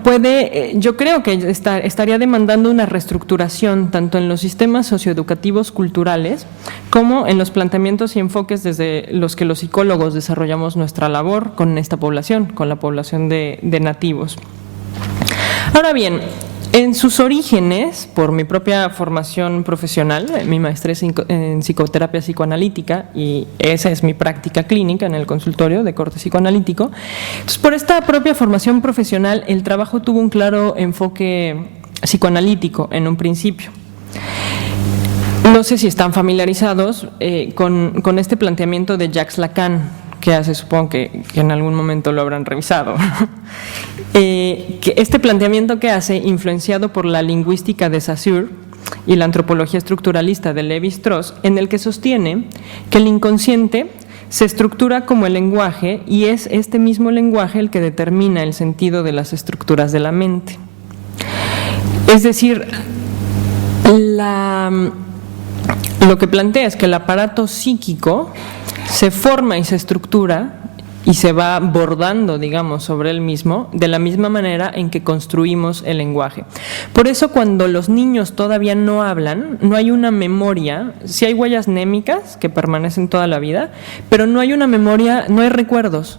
yo creo que estaría demandando una reestructuración tanto en los sistemas socioeducativos culturales como en los planteamientos y enfoques desde los que los psicólogos desarrollamos nuestra labor con esta población, con la población de nativos. Ahora bien, en sus orígenes, por mi propia formación profesional, mi maestría es en psicoterapia psicoanalítica y esa es mi práctica clínica en el consultorio de corte psicoanalítico. Entonces, por esta propia formación profesional, el trabajo tuvo un claro enfoque psicoanalítico en un principio. No sé si están familiarizados con este planteamiento de Jacques Lacan, que hace, supongo que en algún momento lo habrán revisado. Que este planteamiento que hace, influenciado por la lingüística de Saussure y la antropología estructuralista de Lévi-Strauss, en el que sostiene que el inconsciente se estructura como el lenguaje y es este mismo lenguaje el que determina el sentido de las estructuras de la mente. Es decir, lo que plantea es que el aparato psíquico se forma y se estructura y se va bordando, digamos, sobre él mismo, de la misma manera en que construimos el lenguaje. Por eso, cuando los niños todavía no hablan, no hay una memoria, sí hay huellas némicas que permanecen toda la vida, pero no hay una memoria, no hay recuerdos.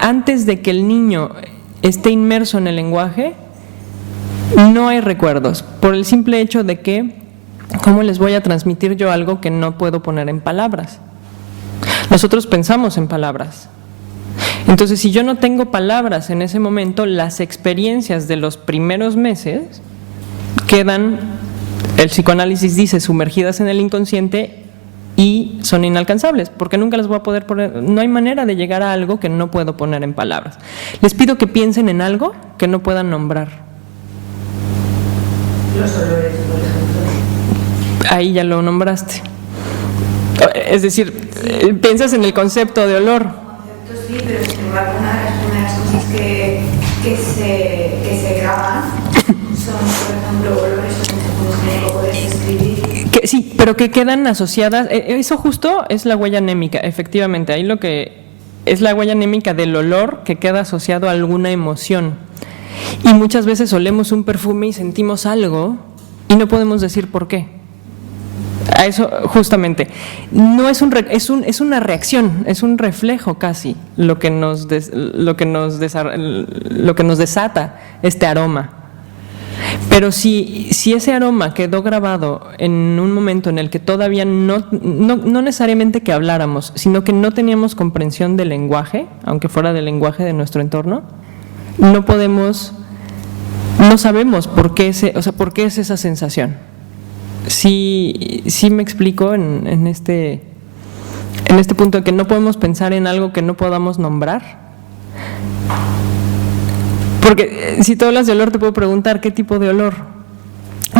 Antes de que el niño esté inmerso en el lenguaje, no hay recuerdos, por el simple hecho de que, ¿cómo les voy a transmitir yo algo que no puedo poner en palabras? Nosotros pensamos en palabras. Entonces, si yo no tengo palabras en ese momento, las experiencias de los primeros meses quedan, el psicoanálisis dice, sumergidas en el inconsciente y son inalcanzables, porque nunca las voy a poder poner, no hay manera de llegar a algo que no puedo poner en palabras. Les pido que piensen en algo que no puedan nombrar. Los olores, por ejemplo. Ahí ya lo nombraste. Es decir, piensas en el concepto de olor. El concepto sí, pero sin embargo una de las primeras cosas que se graban son, por ejemplo, olores o sensaciones que no puedes describir. Sí, pero que quedan asociadas. Eso justo es la huella anémica, efectivamente. Ahí lo que es la huella anémica del olor que queda asociado a alguna emoción. Y muchas veces olemos un perfume y sentimos algo y no podemos decir por qué. A eso justamente no es una reacción, es un reflejo casi lo que nos desata este aroma. Pero si ese aroma quedó grabado en un momento en el que todavía no necesariamente que habláramos, sino que no teníamos comprensión del lenguaje, aunque fuera del lenguaje de nuestro entorno, no sabemos por qué es esa sensación. Sí me explico en este punto de que no podemos pensar en algo que no podamos nombrar. Porque si tú hablas de olor, te puedo preguntar qué tipo de olor.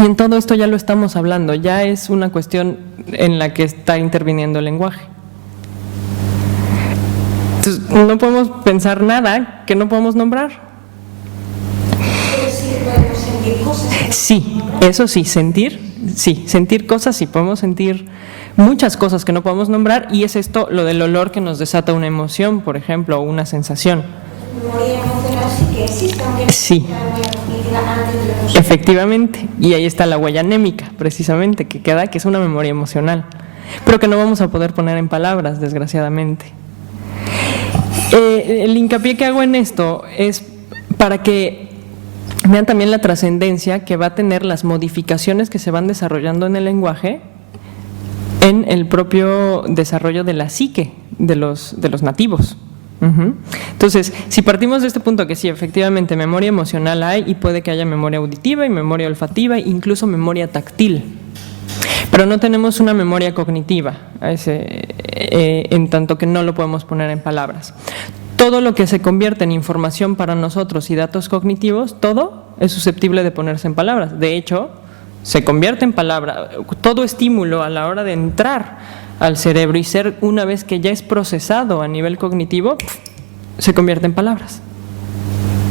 Y en todo esto ya lo estamos hablando, ya es una cuestión en la que está interviniendo el lenguaje. Entonces, no podemos pensar nada que no podemos nombrar. Pero sí podemos sentir cosas. Sí, eso sí, sentir cosas, sí, podemos sentir muchas cosas que no podemos nombrar, y es esto lo del olor que nos desata una emoción, por ejemplo, o una sensación. Memoria emocional sí que existe, aunque Sí. la memoria cognitiva antes de la emoción. Efectivamente, y ahí está la huella anémica, precisamente, que queda, que es una memoria emocional, pero que no vamos a poder poner en palabras, desgraciadamente. El hincapié que hago en esto es para que vean también la trascendencia que va a tener las modificaciones que se van desarrollando en el lenguaje en el propio desarrollo de la psique de los nativos. Entonces, si partimos de este punto que sí, efectivamente, memoria emocional hay, y puede que haya memoria auditiva y memoria olfativa, incluso memoria táctil, pero no tenemos una memoria cognitiva, en tanto que no lo podemos poner en palabras. Todo lo que se convierte en información para nosotros y datos cognitivos, todo es susceptible de ponerse en palabras. De hecho, se convierte en palabra. Todo estímulo a la hora de entrar al cerebro y ser, una vez que ya es procesado a nivel cognitivo, se convierte en palabras.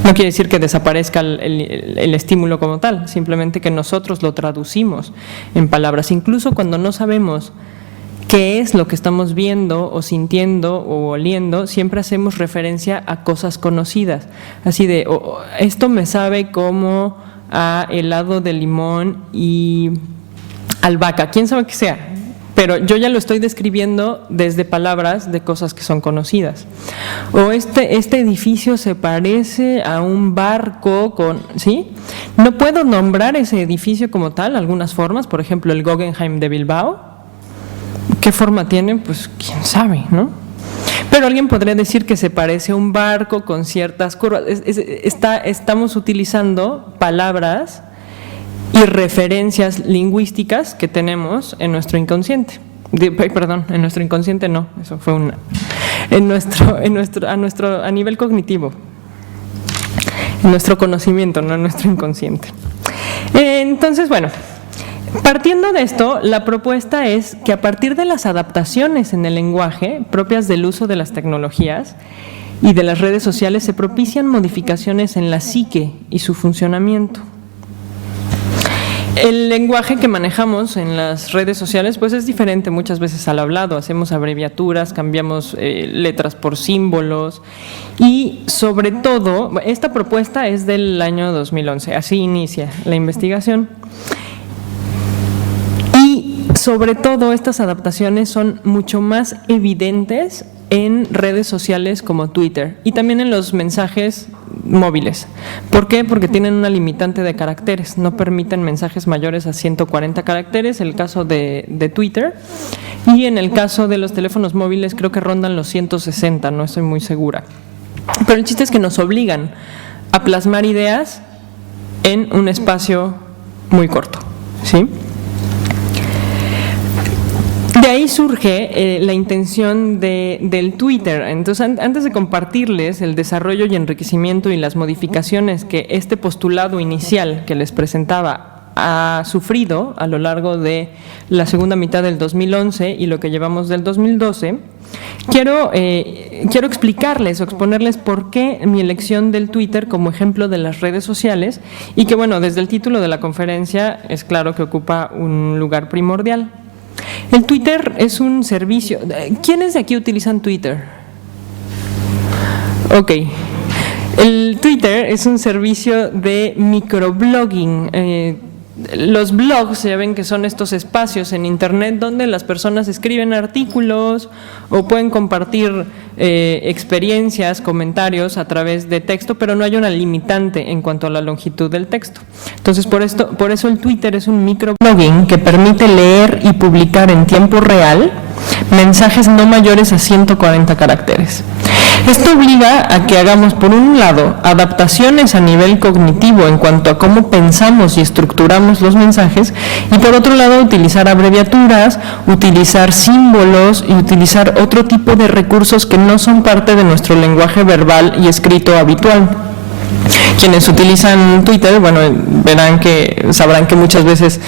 No quiere decir que desaparezca el estímulo como tal, simplemente que nosotros lo traducimos en palabras. Incluso cuando no sabemos qué es lo que estamos viendo o sintiendo o oliendo, siempre hacemos referencia a cosas conocidas. Así de, esto me sabe como a helado de limón y albahaca, quién sabe qué sea, pero yo ya lo estoy describiendo desde palabras de cosas que son conocidas. O este edificio se parece a un barco ¿sí? No puedo nombrar ese edificio como tal, algunas formas, por ejemplo el Guggenheim de Bilbao. ¿Qué forma tiene? Pues quién sabe, ¿no? Pero alguien podría decir que se parece a un barco con ciertas curvas. Estamos utilizando palabras y referencias lingüísticas que tenemos en nuestro inconsciente. En nuestro inconsciente no, eso fue a nivel cognitivo, en nuestro conocimiento, no en nuestro inconsciente. Entonces, bueno, partiendo de esto, la propuesta es que a partir de las adaptaciones en el lenguaje propias del uso de las tecnologías y de las redes sociales se propician modificaciones en la psique y su funcionamiento. El lenguaje que manejamos en las redes sociales pues es diferente muchas veces al hablado. Hacemos abreviaturas, cambiamos letras por símbolos y sobre todo, esta propuesta es del año 2011, así inicia la investigación. Y sobre todo estas adaptaciones son mucho más evidentes en redes sociales como Twitter y también en los mensajes móviles. ¿Por qué? Porque tienen una limitante de caracteres, no permiten mensajes mayores a 140 caracteres, el caso de Twitter, y en el caso de los teléfonos móviles creo que rondan los 160, no estoy muy segura. Pero el chiste es que nos obligan a plasmar ideas en un espacio muy corto, ¿sí? De ahí surge la intención del Twitter. Entonces, antes de compartirles el desarrollo y enriquecimiento y las modificaciones que este postulado inicial que les presentaba ha sufrido a lo largo de la segunda mitad del 2011 y lo que llevamos del 2012, quiero explicarles o exponerles por qué mi elección del Twitter como ejemplo de las redes sociales y que, bueno, desde el título de la conferencia es claro que ocupa un lugar primordial. El Twitter es un servicio. ¿Quiénes de aquí utilizan Twitter? Ok. El Twitter es un servicio de microblogging. Los blogs, ya ven que son estos espacios en internet donde las personas escriben artículos o pueden compartir experiencias, comentarios a través de texto, pero no hay una limitante en cuanto a la longitud del texto. Entonces, por eso el Twitter es un microblogging que permite leer y publicar en tiempo real mensajes no mayores a 140 caracteres. Esto obliga a que hagamos, por un lado, adaptaciones a nivel cognitivo en cuanto a cómo pensamos y estructuramos los mensajes, y por otro lado, utilizar abreviaturas, utilizar símbolos y utilizar otro tipo de recursos que no son parte de nuestro lenguaje verbal y escrito habitual. Quienes utilizan Twitter, bueno, sabrán que muchas veces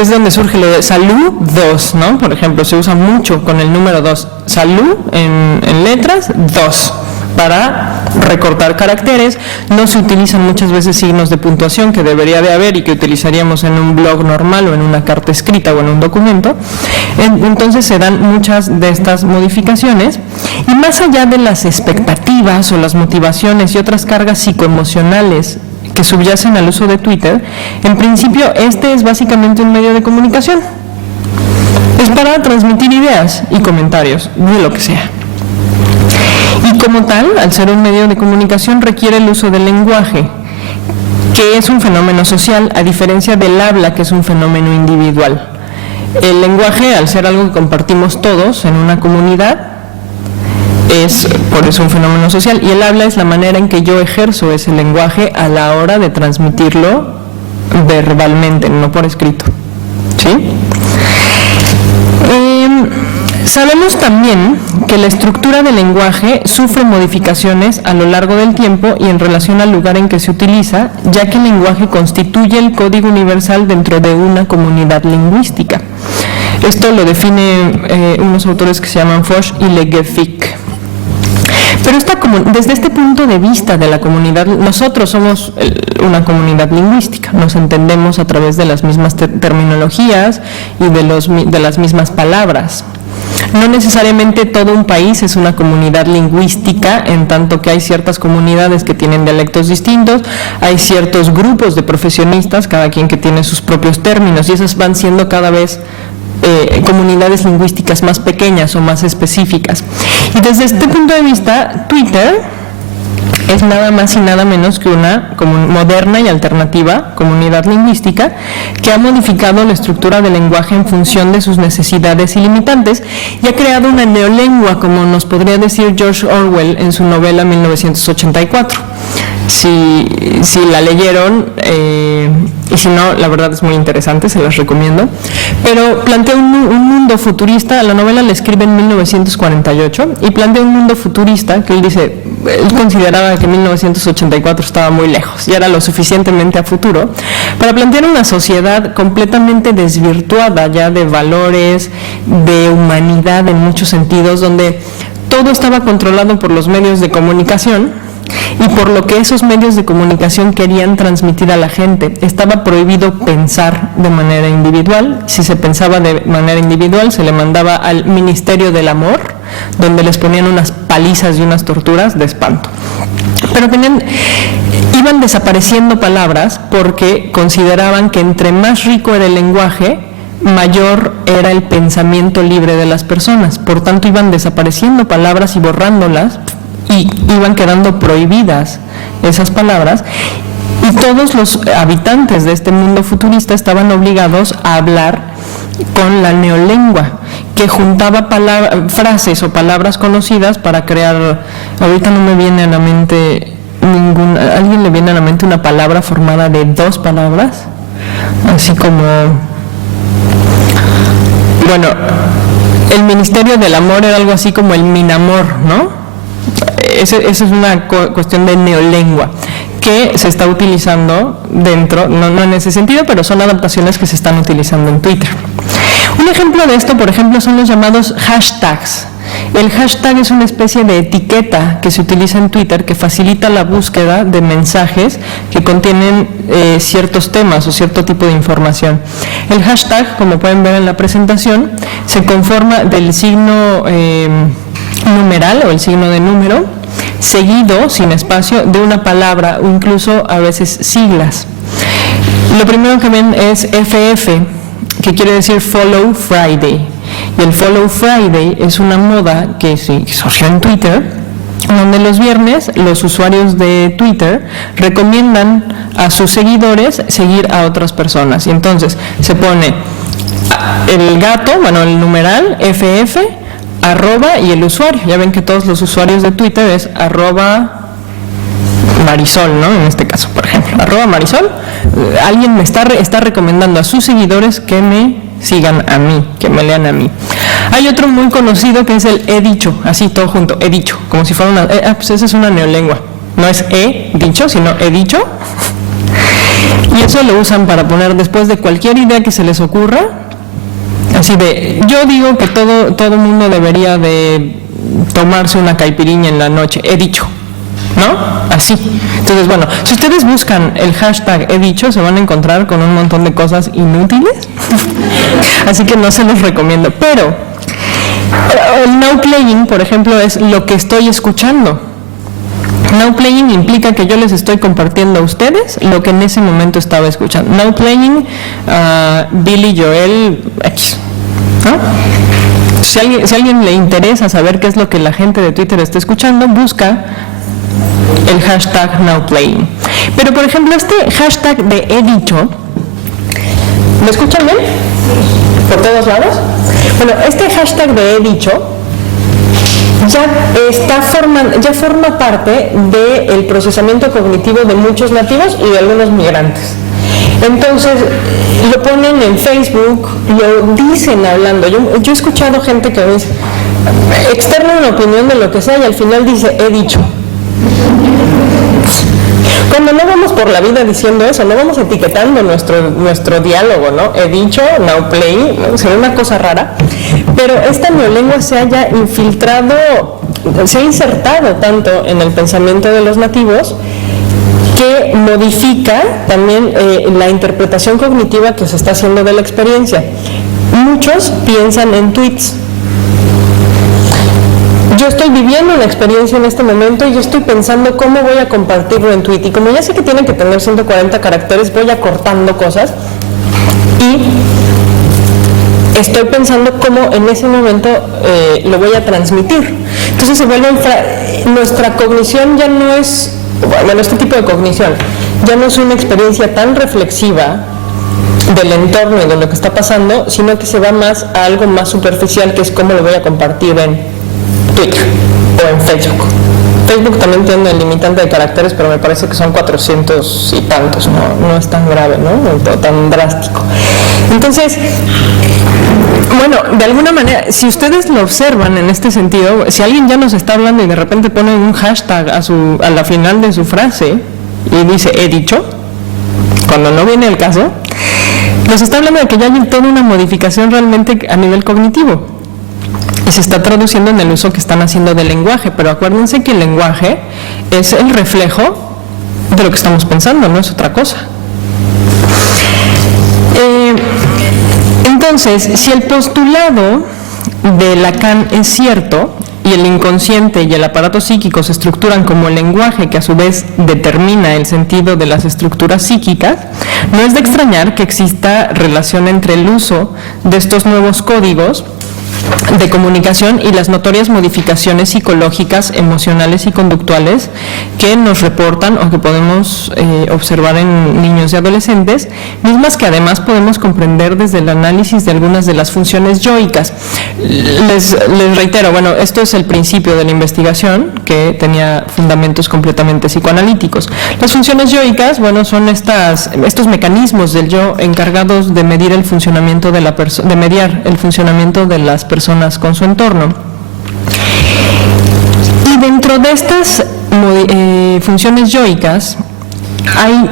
es donde surge lo de salud 2, ¿no? Por ejemplo, se usa mucho con el número 2, salud en letras 2, para recortar caracteres. No se utilizan muchas veces signos de puntuación que debería de haber y que utilizaríamos en un blog normal o en una carta escrita o en un documento. Entonces se dan muchas de estas modificaciones, y más allá de las expectativas o las motivaciones y otras cargas psicoemocionales que subyacen al uso de Twitter, en principio este es básicamente un medio de comunicación. Es para transmitir ideas y comentarios de lo que sea. Y como tal, al ser un medio de comunicación, requiere el uso del lenguaje, que es un fenómeno social, a diferencia del habla, que es un fenómeno individual. El lenguaje, al ser algo que compartimos todos en una comunidad, es por eso un fenómeno social, y el habla es la manera en que yo ejerzo ese lenguaje a la hora de transmitirlo verbalmente, no por escrito. ¿Sí? Sabemos también que la estructura del lenguaje sufre modificaciones a lo largo del tiempo y en relación al lugar en que se utiliza, ya que el lenguaje constituye el código universal dentro de una comunidad lingüística. Esto lo define unos autores que se llaman Foch y Legefick. Pero desde este punto de vista de la comunidad, nosotros somos una comunidad lingüística, nos entendemos a través de las mismas terminologías y de las mismas palabras. No necesariamente todo un país es una comunidad lingüística, en tanto que hay ciertas comunidades que tienen dialectos distintos, hay ciertos grupos de profesionistas, cada quien que tiene sus propios términos, y esas van siendo cada vez comunidades lingüísticas más pequeñas o más específicas. Y desde este punto de vista, Twitter es nada más y nada menos que una moderna y alternativa comunidad lingüística que ha modificado la estructura del lenguaje en función de sus necesidades y limitantes, y ha creado una neolengua, como nos podría decir George Orwell en su novela 1984. Si la leyeron, y si no, la verdad es muy interesante, se las recomiendo. Pero plantea un mundo futurista. La novela la escribe en 1948 y plantea un mundo futurista que él consideraba que 1984 estaba muy lejos y era lo suficientemente a futuro para plantear una sociedad completamente desvirtuada ya de valores, de humanidad en muchos sentidos, donde todo estaba controlado por los medios de comunicación y por lo que esos medios de comunicación querían transmitir a la gente. Estaba prohibido pensar de manera individual. Si se pensaba de manera individual, se le mandaba al Ministerio del Amor, donde les ponían unas palizas y unas torturas de espanto. Pero iban desapareciendo palabras porque consideraban que entre más rico era el lenguaje, mayor era el pensamiento libre de las personas. Por tanto, iban desapareciendo palabras y borrándolas, y iban quedando prohibidas esas palabras, y todos los habitantes de este mundo futurista estaban obligados a hablar con la neolengua, que juntaba frases o palabras conocidas para crear. Ahorita no me viene a la mente ¿a alguien le viene a la mente una palabra formada de dos palabras? Así como, bueno, el Ministerio del Amor era algo así como el Minamor, ¿no? Esa es una cuestión de neolengua que se está utilizando dentro, no en ese sentido, pero son adaptaciones que se están utilizando en Twitter. Un ejemplo de esto, por ejemplo, son los llamados hashtags. El hashtag es una especie de etiqueta que se utiliza en Twitter que facilita la búsqueda de mensajes que contienen ciertos temas o cierto tipo de información. El hashtag, como pueden ver en la presentación, se conforma del signo numeral o el signo de número, seguido, sin espacio, de una palabra o incluso a veces siglas. Lo primero que ven es FF, que quiere decir Follow Friday. Y el Follow Friday es una moda que surgió en Twitter, donde los viernes los usuarios de Twitter recomiendan a sus seguidores seguir a otras personas. Y entonces se pone el gato, el numeral, FF, arroba y el usuario. Ya ven que todos los usuarios de Twitter es arroba Marisol, ¿no? En este caso, por ejemplo, arroba Marisol. Alguien me está recomendando a sus seguidores que me sigan a mí, que me lean a mí. Hay otro muy conocido que es el he dicho, así todo junto, he dicho, como si fuera pues esa es una neolengua. no es he dicho, sino he dicho. Y eso lo usan para poner después de cualquier idea que se les ocurra, así de, yo digo que todo mundo debería de tomarse una caipiriña en la noche, he dicho, ¿no? Así. Entonces, bueno, si ustedes buscan el hashtag he dicho, se van a encontrar con un montón de cosas inútiles, así que no se los recomiendo. Pero el now playing, por ejemplo, es lo que estoy escuchando. Now playing implica que yo les estoy compartiendo a ustedes lo que en ese momento estaba escuchando. Now playing, Billy Joel X, ¿no? Si a alguien le interesa saber qué es lo que la gente de Twitter está escuchando, busca el hashtag now playing. Pero por ejemplo, este hashtag de he dicho, ¿me escuchan bien? ¿Por todos lados? Bueno, este hashtag de he dicho ya forma parte del procesamiento cognitivo de muchos nativos y de algunos migrantes. Entonces, lo ponen en Facebook, lo dicen hablando. Yo he escuchado gente que dice, externa una opinión de lo que sea y al final dice, he dicho. Cuando no vamos por la vida diciendo eso, no vamos etiquetando nuestro diálogo, ¿no? He dicho, now play, ¿no? Sería una cosa rara. Pero esta neolengua se haya infiltrado, se ha insertado tanto en el pensamiento de los nativos que modifica también la interpretación cognitiva que se está haciendo de la experiencia. Muchos piensan en tweets. Yo estoy viviendo una experiencia en este momento y yo estoy pensando cómo voy a compartirlo en tweet. Y como ya sé que tiene que tener 140 caracteres, voy acortando cosas y estoy pensando cómo en ese momento lo voy a transmitir. Entonces se vuelve nuestra cognición ya no es, bueno, este tipo de cognición ya no es una experiencia tan reflexiva del entorno y de lo que está pasando, sino que se va más a algo más superficial, que es cómo lo voy a compartir en Twitter o en Facebook. Facebook también tiene el limitante de caracteres, pero me parece que son 400 y tantos, no es tan grave, ¿no? No tan drástico. Entonces, bueno, de alguna manera, si ustedes lo observan en este sentido, si alguien ya nos está hablando y de repente pone un hashtag a la final de su frase y dice he dicho, cuando no viene el caso, nos está hablando de que ya hay toda una modificación realmente a nivel cognitivo. Y se está traduciendo en el uso que están haciendo del lenguaje, pero acuérdense que el lenguaje es el reflejo de lo que estamos pensando, no es otra cosa. Entonces, si el postulado de Lacan es cierto, y el inconsciente y el aparato psíquico se estructuran como el lenguaje que a su vez determina el sentido de las estructuras psíquicas, no es de extrañar que exista relación entre el uso de estos nuevos códigos de comunicación y las notorias modificaciones psicológicas, emocionales y conductuales que nos reportan o que podemos observar en niños y adolescentes, mismas que además podemos comprender desde el análisis de algunas de las funciones yoicas. Les reitero, bueno, esto es el principio de la investigación que tenía fundamentos completamente psicoanalíticos. Las funciones yoicas, bueno, son estos mecanismos del yo encargados de medir el funcionamiento de la persona, de mediar el funcionamiento de las personas con su entorno. Y dentro de estas funciones yoicas hay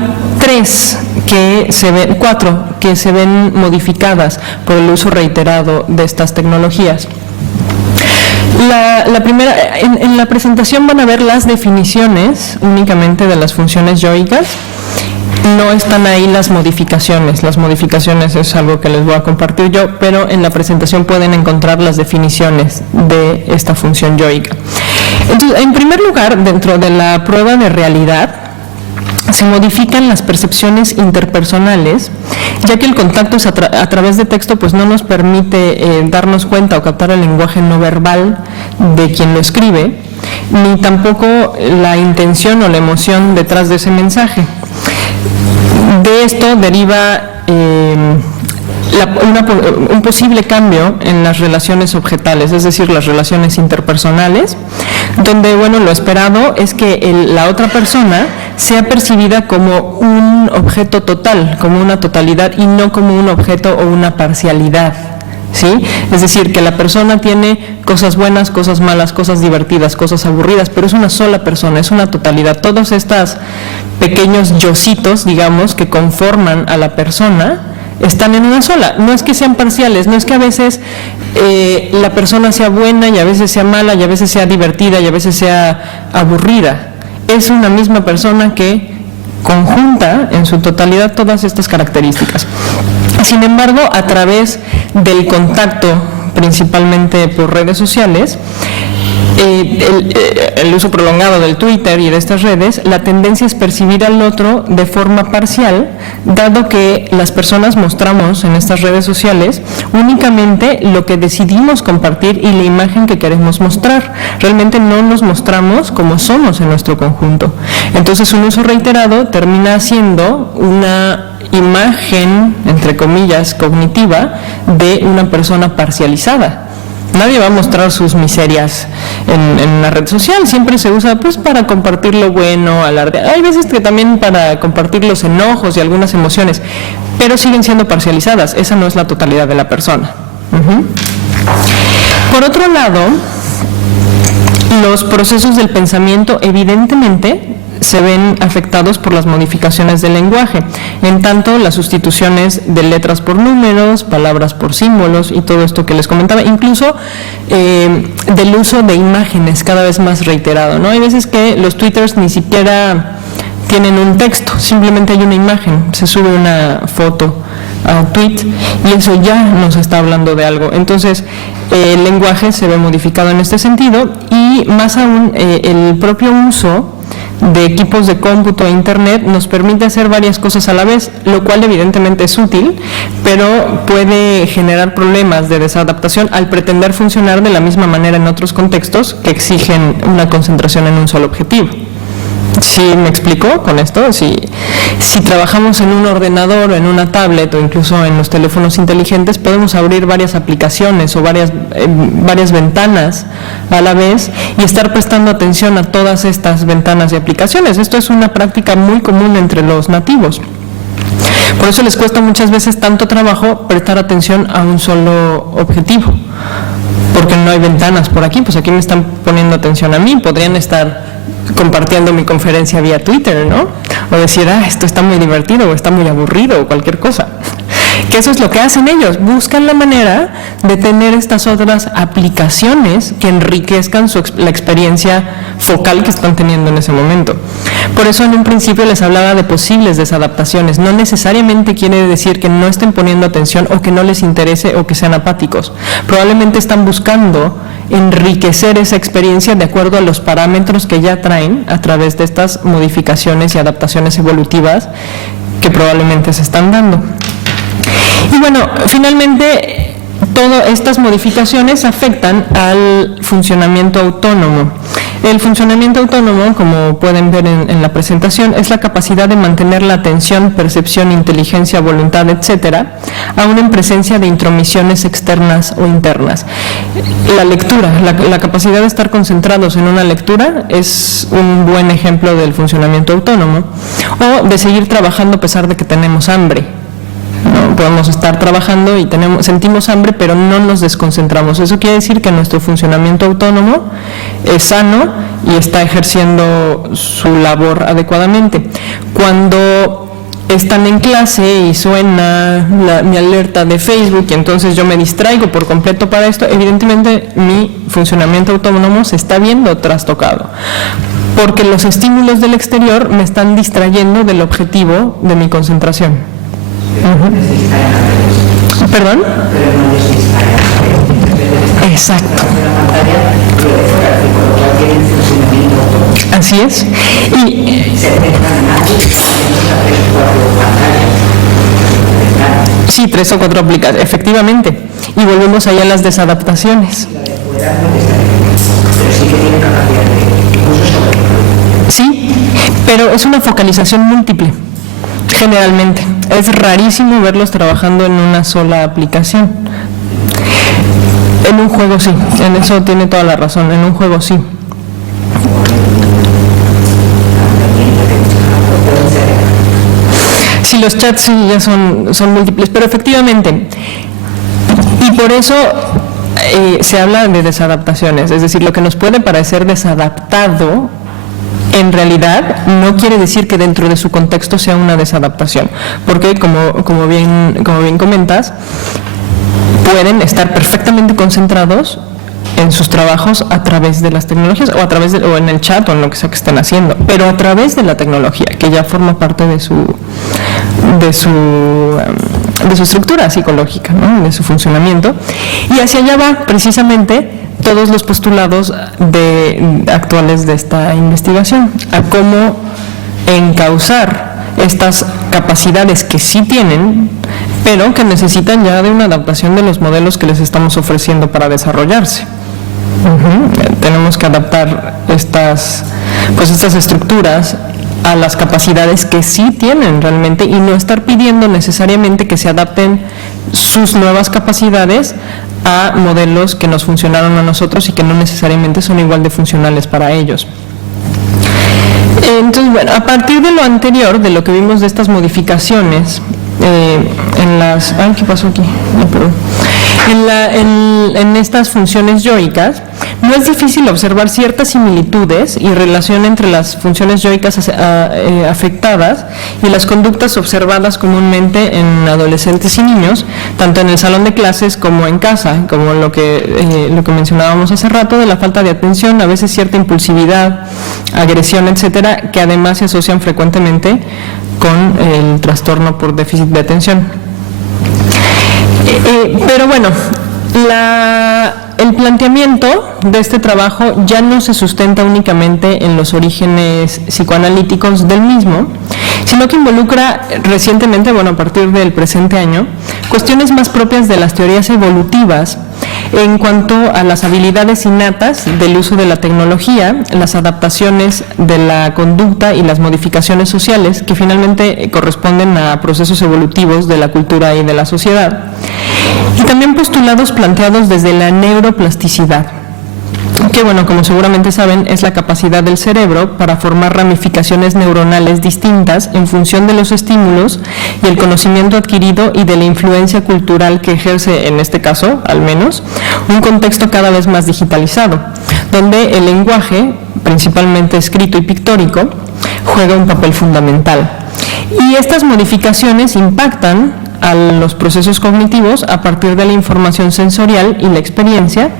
cuatro que se ven modificadas por el uso reiterado de estas tecnologías. La primera, en la presentación van a ver las definiciones únicamente de las funciones yoicas. No están ahí las modificaciones es algo que les voy a compartir yo, pero en la presentación pueden encontrar las definiciones de esta función yoica. Entonces, en primer lugar, dentro de la prueba de realidad, se modifican las percepciones interpersonales, ya que el contacto es a través de texto pues no nos permite darnos cuenta o captar el lenguaje no verbal de quien lo escribe, ni tampoco la intención o la emoción detrás de ese mensaje. De esto deriva un posible cambio en las relaciones objetales, es decir, las relaciones interpersonales, donde, bueno, lo esperado es que la otra persona sea percibida como un objeto total, como una totalidad y no como un objeto o una parcialidad ¿sí? Es decir, que la persona tiene cosas buenas, cosas malas, cosas divertidas, cosas aburridas, pero es una sola persona, es una totalidad. Todos estos pequeños yositos, digamos, que conforman a la persona, están en una sola. No es que sean parciales, no es que a veces la persona sea buena y a veces sea mala y a veces sea divertida y a veces sea aburrida. Es una misma persona que conjunta en su totalidad todas estas características. Sin embargo, a través del contacto, principalmente por redes sociales, el uso prolongado del Twitter y de estas redes, la tendencia es percibir al otro de forma parcial, dado que las personas mostramos en estas redes sociales únicamente lo que decidimos compartir y la imagen que queremos mostrar. Realmente no nos mostramos como somos en nuestro conjunto. Entonces, un uso reiterado termina siendo una imagen, entre comillas, cognitiva de una persona parcializada. Nadie va a mostrar sus miserias en la red social, siempre se usa pues para compartir lo bueno, alardear. Hay veces que también para compartir los enojos y algunas emociones, pero siguen siendo parcializadas, esa no es la totalidad de la persona. Por otro lado, los procesos del pensamiento evidentemente se ven afectados por las modificaciones del lenguaje, en tanto las sustituciones de letras por números, palabras por símbolos y todo esto que les comentaba, incluso del uso de imágenes cada vez más reiterado, ¿no? Hay veces que los twitters ni siquiera tienen un texto, simplemente hay una imagen, se sube una foto a un tweet y eso ya nos está hablando de algo. Entonces el lenguaje se ve modificado en este sentido y más aún el propio uso de equipos de cómputo e internet nos permite hacer varias cosas a la vez, lo cual evidentemente es útil, pero puede generar problemas de desadaptación al pretender funcionar de la misma manera en otros contextos que exigen una concentración en un solo objetivo. ¿Sí me explico con esto? Si trabajamos en un ordenador o en una tablet o incluso en los teléfonos inteligentes, podemos abrir varias aplicaciones o varias ventanas a la vez y estar prestando atención a todas estas ventanas y aplicaciones. Esto es una práctica muy común entre los nativos. Por eso les cuesta muchas veces tanto trabajo prestar atención a un solo objetivo, porque no hay ventanas por aquí, pues aquí me están poniendo atención a mí, podrían estar compartiendo mi conferencia vía Twitter, ¿no? O decir, esto está muy divertido o está muy aburrido o cualquier cosa. Que eso es lo que hacen ellos, buscan la manera de tener estas otras aplicaciones que enriquezcan la experiencia focal que están teniendo en ese momento. Por eso en un principio les hablaba de posibles desadaptaciones. No necesariamente quiere decir que no estén poniendo atención o que no les interese o que sean apáticos. Probablemente están buscando enriquecer esa experiencia de acuerdo a los parámetros que ya traen a través de estas modificaciones y adaptaciones evolutivas que probablemente se están dando. Y bueno, finalmente todas estas modificaciones afectan al funcionamiento autónomo. El funcionamiento autónomo, como pueden ver en la presentación, es la capacidad de mantener la atención, percepción, inteligencia, voluntad, etcétera, aún en presencia de intromisiones externas o internas. La lectura, la capacidad de estar concentrados en una lectura es un buen ejemplo del funcionamiento autónomo, o de seguir trabajando a pesar de que tenemos hambre. ¿No? Podemos estar trabajando y sentimos hambre, pero no nos desconcentramos. Eso quiere decir que nuestro funcionamiento autónomo es sano y está ejerciendo su labor adecuadamente. Cuando están en clase y suena mi alerta de Facebook y entonces yo me distraigo por completo para esto, evidentemente mi funcionamiento autónomo se está viendo trastocado, porque los estímulos del exterior me están distrayendo del objetivo de mi concentración. ¿Perdón? Exacto. Así es. Sí, 3 o 4 aplicaciones, efectivamente. Y volvemos allá a las desadaptaciones. Sí, pero es una focalización múltiple. Generalmente, es rarísimo verlos trabajando en una sola aplicación. En un juego sí, en eso tiene toda la razón, en un juego sí. Sí, los chats sí ya son múltiples, pero efectivamente, y Y por eso se habla de desadaptaciones, es decir, lo que nos puede parecer desadaptado en realidad no quiere decir que dentro de su contexto sea una desadaptación, porque como bien comentas, pueden estar perfectamente concentrados en sus trabajos a través de las tecnologías o en el chat o en lo que sea que estén haciendo, pero a través de la tecnología, que ya forma parte de su estructura psicológica, ¿no? De su funcionamiento, y hacia allá va precisamente todos los postulados actuales de esta investigación, a cómo encauzar estas capacidades que sí tienen, pero que necesitan ya de una adaptación de los modelos que les estamos ofreciendo para desarrollarse. Tenemos que adaptar estas estructuras a las capacidades que sí tienen realmente y no estar pidiendo necesariamente que se adapten sus nuevas capacidades a modelos que nos funcionaron a nosotros y que no necesariamente son igual de funcionales para ellos. Entonces, bueno, a partir de lo anterior, de lo que vimos de estas modificaciones ¿qué pasó aquí? No, perdón. En estas funciones yoicas, no es difícil observar ciertas similitudes y relación entre las funciones yoicas afectadas y las conductas observadas comúnmente en adolescentes y niños, tanto en el salón de clases como en casa, como lo que mencionábamos hace rato, de la falta de atención, a veces cierta impulsividad, agresión, etcétera, que además se asocian frecuentemente con el trastorno por déficit de atención. Pero bueno, el planteamiento de este trabajo ya no se sustenta únicamente en los orígenes psicoanalíticos del mismo, sino que involucra recientemente, a partir del presente año, cuestiones más propias de las teorías evolutivas en cuanto a las habilidades innatas del uso de la tecnología, las adaptaciones de la conducta y las modificaciones sociales que finalmente corresponden a procesos evolutivos de la cultura y de la sociedad, y también postulados planteados desde la neuroplasticidad, que como seguramente saben, es la capacidad del cerebro para formar ramificaciones neuronales distintas en función de los estímulos y el conocimiento adquirido y de la influencia cultural que ejerce, en este caso, al menos, un contexto cada vez más digitalizado, donde el lenguaje, principalmente escrito y pictórico, juega un papel fundamental. Y estas modificaciones impactan a los procesos cognitivos a partir de la información sensorial y la experiencia,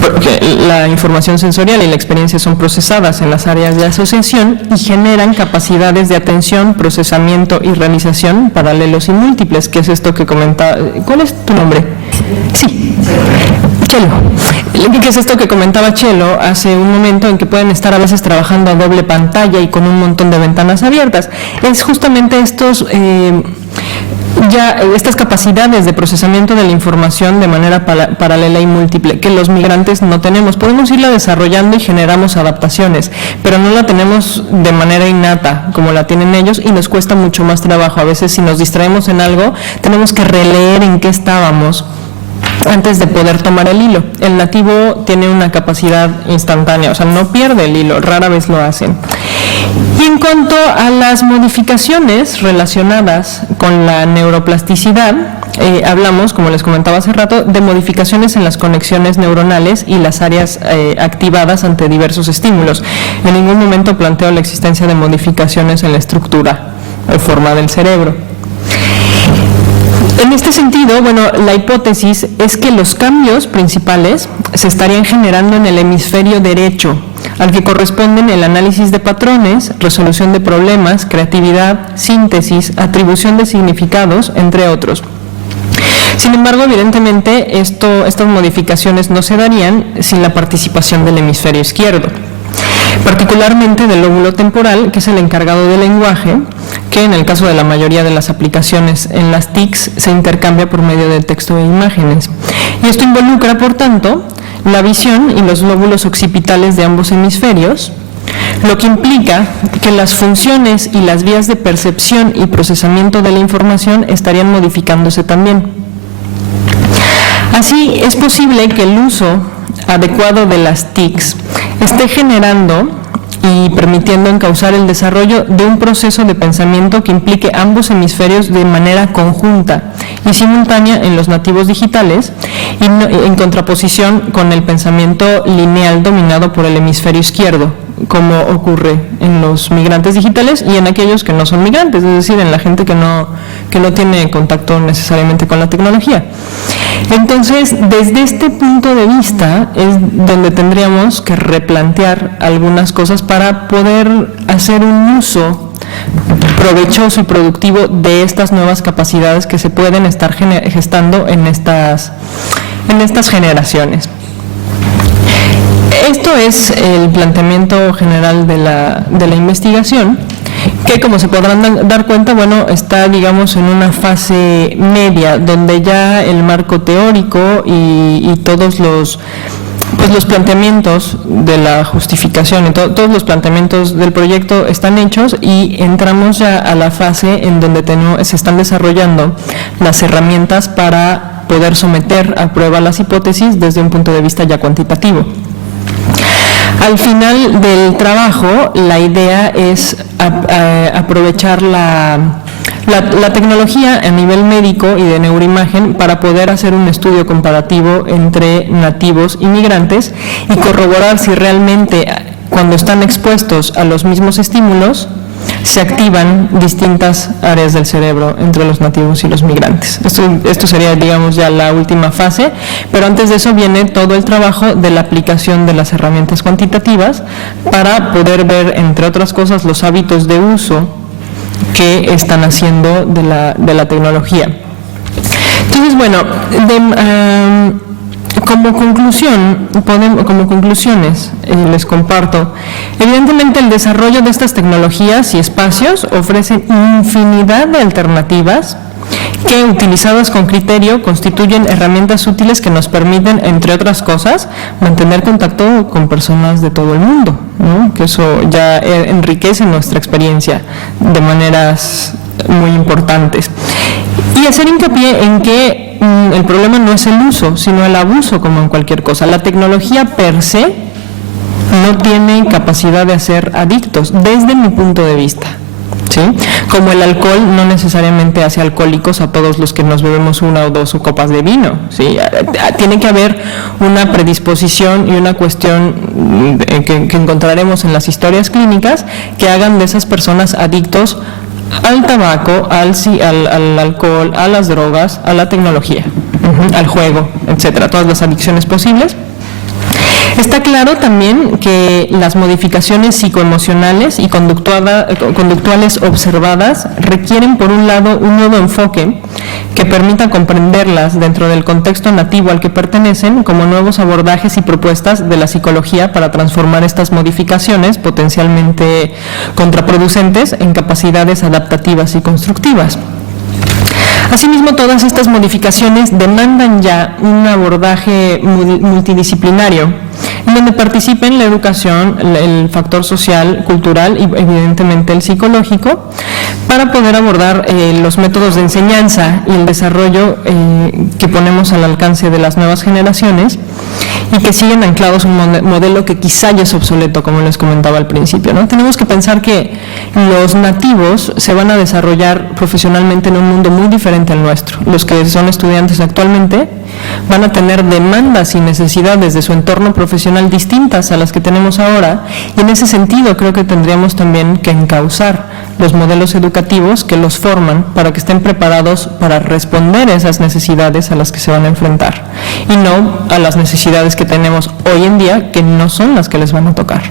porque la información sensorial y la experiencia son procesadas en las áreas de asociación y generan capacidades de atención, procesamiento y realización paralelos y múltiples, que es esto que comentaba. ¿Cuál es tu nombre? Sí, Chelo. ¿Qué es esto que comentaba Chelo hace un momento, en que pueden estar a veces trabajando a doble pantalla y con un montón de ventanas abiertas? Es justamente estas capacidades de procesamiento de la información de manera paralela y múltiple que los migrantes no tenemos. Podemos irla desarrollando y generamos adaptaciones, pero no la tenemos de manera innata como la tienen ellos, y nos cuesta mucho más trabajo. A veces, si nos distraemos en algo, tenemos que releer en qué estábamos antes de poder tomar el hilo. El nativo tiene una capacidad instantánea, o sea, no pierde el hilo, rara vez lo hacen. Y en cuanto a las modificaciones relacionadas con la neuroplasticidad, hablamos, como les comentaba hace rato, de modificaciones en las conexiones neuronales y las áreas activadas ante diversos estímulos. En ningún momento planteo la existencia de modificaciones en la estructura o forma del cerebro. En este sentido, la hipótesis es que los cambios principales se estarían generando en el hemisferio derecho, al que corresponden el análisis de patrones, resolución de problemas, creatividad, síntesis, atribución de significados, entre otros. Sin embargo, evidentemente, estas modificaciones no se darían sin la participación del hemisferio izquierdo, particularmente del lóbulo temporal, que es el encargado del lenguaje, que en el caso de la mayoría de las aplicaciones en las TICs se intercambia por medio de texto e imágenes. Y esto involucra, por tanto, la visión y los lóbulos occipitales de ambos hemisferios, lo que implica que las funciones y las vías de percepción y procesamiento de la información estarían modificándose también. Así, es posible que el uso adecuado de las TICs esté generando y permitiendo encauzar el desarrollo de un proceso de pensamiento que implique ambos hemisferios de manera conjunta y simultánea en los nativos digitales, y en contraposición con el pensamiento lineal dominado por el hemisferio izquierdo, como ocurre en los migrantes digitales y en aquellos que no son migrantes, es decir, en la gente que no tiene contacto necesariamente con la tecnología. Entonces, desde este punto de vista es donde tendríamos que replantear algunas cosas para poder hacer un uso provechoso y productivo de estas nuevas capacidades que se pueden estar gestando en estas generaciones. Esto es el planteamiento general de la investigación, que, como se podrán dar cuenta, bueno, está, digamos, en una fase media, donde ya el marco teórico y todos los planteamientos de la justificación y todos los planteamientos del proyecto están hechos, y entramos ya a la fase en donde se están desarrollando las herramientas para poder someter a prueba las hipótesis desde un punto de vista ya cuantitativo. Al final del trabajo, la idea es aprovechar la tecnología a nivel médico y de neuroimagen para poder hacer un estudio comparativo entre nativos y migrantes y corroborar si realmente, cuando están expuestos a los mismos estímulos, se activan distintas áreas del cerebro entre los nativos y los migrantes. Esto sería, digamos, ya la última fase, pero antes de eso viene todo el trabajo de la aplicación de las herramientas cuantitativas para poder ver, entre otras cosas, los hábitos de uso que están haciendo de la tecnología. Entonces, bueno, como conclusiones les comparto, evidentemente el desarrollo de estas tecnologías y espacios ofrecen infinidad de alternativas que, utilizadas con criterio, constituyen herramientas útiles que nos permiten, entre otras cosas, mantener contacto con personas de todo el mundo, ¿no? Que eso ya enriquece nuestra experiencia de maneras muy importantes. Y hacer hincapié en que el problema no es el uso, sino el abuso, como en cualquier cosa. La tecnología per se no tiene capacidad de hacer adictos, desde mi punto de vista, ¿sí? Como el alcohol no necesariamente hace alcohólicos a todos los que nos bebemos 1 o 2 copas de vino, ¿sí? Tiene que haber una predisposición y una cuestión que encontraremos en las historias clínicas que hagan de esas personas adictos al tabaco, al alcohol, a las drogas, a la tecnología, al juego, etcétera, todas las adicciones posibles. Está claro también que las modificaciones psicoemocionales y conductuales observadas requieren, por un lado, un nuevo enfoque que permita comprenderlas dentro del contexto nativo al que pertenecen, como nuevos abordajes y propuestas de la psicología para transformar estas modificaciones potencialmente contraproducentes en capacidades adaptativas y constructivas. Asimismo, todas estas modificaciones demandan ya un abordaje multidisciplinario, en donde participen la educación, el factor social, cultural y evidentemente el psicológico, para poder abordar los métodos de enseñanza y el desarrollo que ponemos al alcance de las nuevas generaciones y que siguen anclados en un modelo que quizá ya es obsoleto, como les comentaba al principio, ¿no? Tenemos que pensar que los nativos se van a desarrollar profesionalmente en un mundo muy diferente al nuestro. Los que son estudiantes actualmente van a tener demandas y necesidades de su entorno profesional distintas a las que tenemos ahora, y en ese sentido creo que tendríamos también que encauzar los modelos educativos que los forman para que estén preparados para responder a esas necesidades a las que se van a enfrentar, y no a las necesidades que tenemos hoy en día, que no son las que les van a tocar.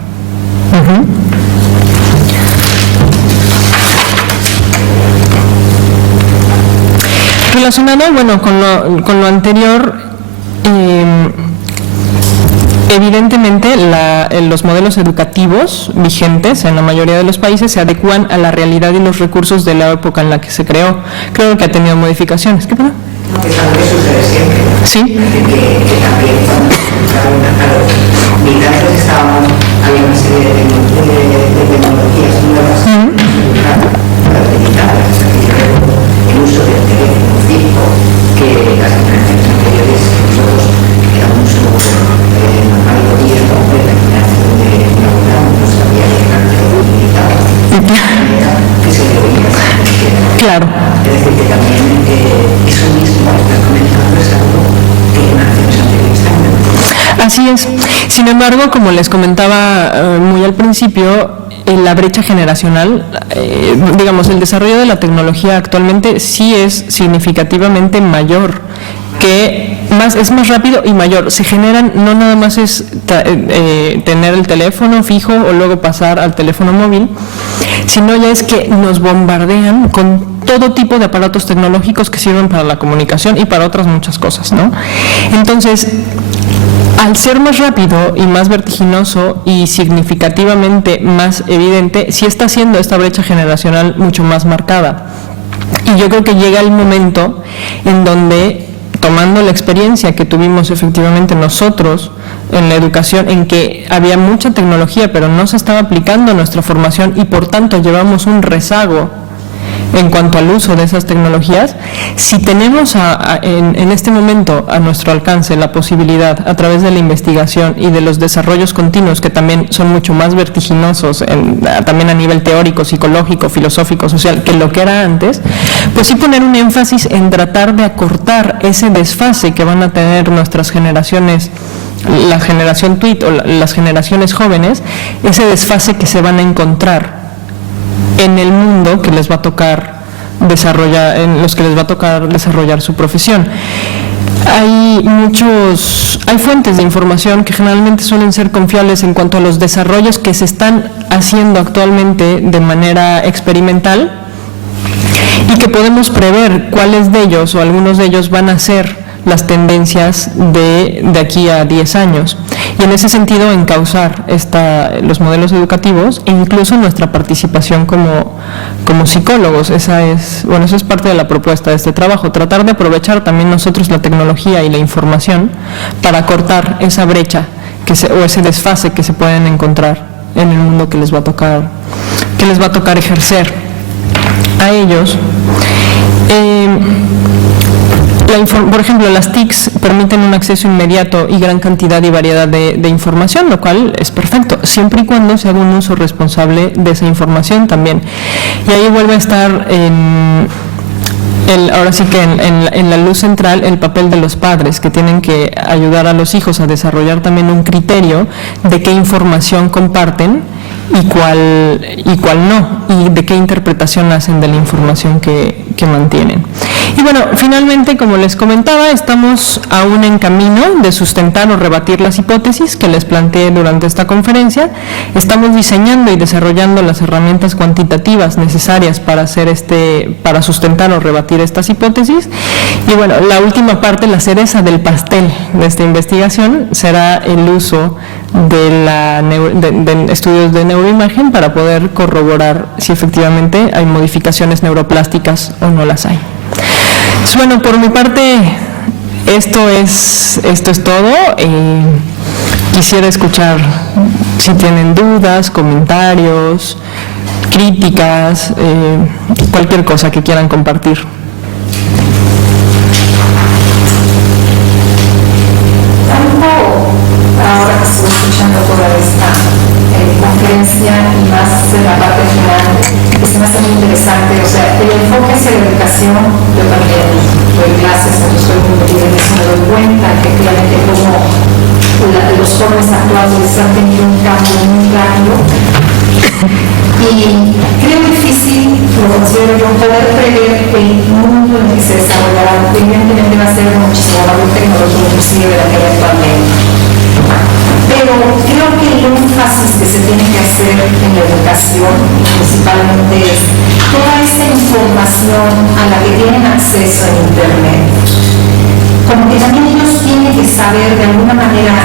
Relacionado, bueno, con lo anterior, evidentemente los modelos educativos vigentes en la mayoría de los países se adecuan a la realidad y los recursos de la época en la que se creó. Creo que ha tenido modificaciones. ¿Qué pasa? Es algo que sucede siempre. Sí. Que también cuando los migrantes había una serie de tecnologías nuevas para utilizarlas. El uso del teléfono fijo, que las generaciones anteriores nosotros era un uso normal y cotidiano, pero la generación de laboral no sabía que era utilizado que se le oía. Claro. Es decir, que también eso mismo Así es. Sin embargo, como les comentaba muy al principio, la brecha generacional, digamos, el desarrollo de la tecnología actualmente sí es significativamente mayor, es más rápido y mayor. Se generan, no nada más es tener el teléfono fijo o luego pasar al teléfono móvil, sino ya es que nos bombardean con todo tipo de aparatos tecnológicos que sirven para la comunicación y para otras muchas cosas, ¿no? Entonces, al ser más rápido y más vertiginoso y significativamente más evidente, sí está haciendo esta brecha generacional mucho más marcada. Y yo creo que llega el momento en donde, tomando la experiencia que tuvimos efectivamente nosotros en la educación, en que había mucha tecnología pero no se estaba aplicando a nuestra formación y por tanto llevamos un rezago en cuanto al uso de esas tecnologías, si tenemos en este momento a nuestro alcance la posibilidad, a través de la investigación y de los desarrollos continuos, que también son mucho más vertiginosos, también a nivel teórico, psicológico, filosófico, social, que lo que era antes, pues sí poner un énfasis en tratar de acortar ese desfase que van a tener nuestras generaciones, la generación tweet o las generaciones jóvenes, ese desfase que se van a encontrar en el mundo que les va a tocar desarrollar, en los que les va a tocar desarrollar su profesión. Hay fuentes de información que generalmente suelen ser confiables en cuanto a los desarrollos que se están haciendo actualmente de manera experimental y que podemos prever cuáles de ellos o algunos de ellos van a ser las tendencias de aquí a 10 años. Y en ese sentido encauzar los modelos educativos e incluso nuestra participación como psicólogos. Eso es parte de la propuesta de este trabajo, tratar de aprovechar también nosotros la tecnología y la información para cortar esa brecha o ese desfase que se pueden encontrar en el mundo que les va a tocar ejercer a ellos. Por ejemplo, las TICs permiten un acceso inmediato y gran cantidad y variedad de información, lo cual es perfecto, siempre y cuando se haga un uso responsable de esa información también. Y ahí vuelve a estar ahora sí que en la luz central el papel de los padres, que tienen que ayudar a los hijos a desarrollar también un criterio de qué información comparten y cuál no, y de qué interpretación hacen de la información que mantienen. Y bueno, finalmente, como les comentaba, estamos aún en camino de sustentar o rebatir las hipótesis que les planteé durante esta conferencia. Estamos diseñando y desarrollando las herramientas cuantitativas necesarias para sustentar o rebatir estas hipótesis. Y bueno, la última parte, la cereza del pastel de esta investigación, será el uso de estudios de neuroimagen para poder corroborar si efectivamente hay modificaciones neuroplásticas o no las hay. Bueno, por mi parte, esto es todo. Quisiera escuchar si tienen dudas, comentarios, críticas, cualquier cosa que quieran compartir. Ahora que estoy escuchando toda esta conferencia y más en la parte final, que se me hace muy interesante, o sea, el enfoque hacia la educación, yo también doy clases, estoy muy metida en eso, me doy cuenta efectivamente cómo los jóvenes actuales han tenido un cambio muy rápido y creo difícil, lo considero yo, poder prever el mundo en el que se desarrollará. Evidentemente va a ser muchísimo más tecnológico inclusive de la que hay actualmente. Pero creo que el énfasis que se tiene que hacer en la educación principalmente es toda esta información a la que tienen acceso en Internet. Como que también ellos tienen que saber de alguna manera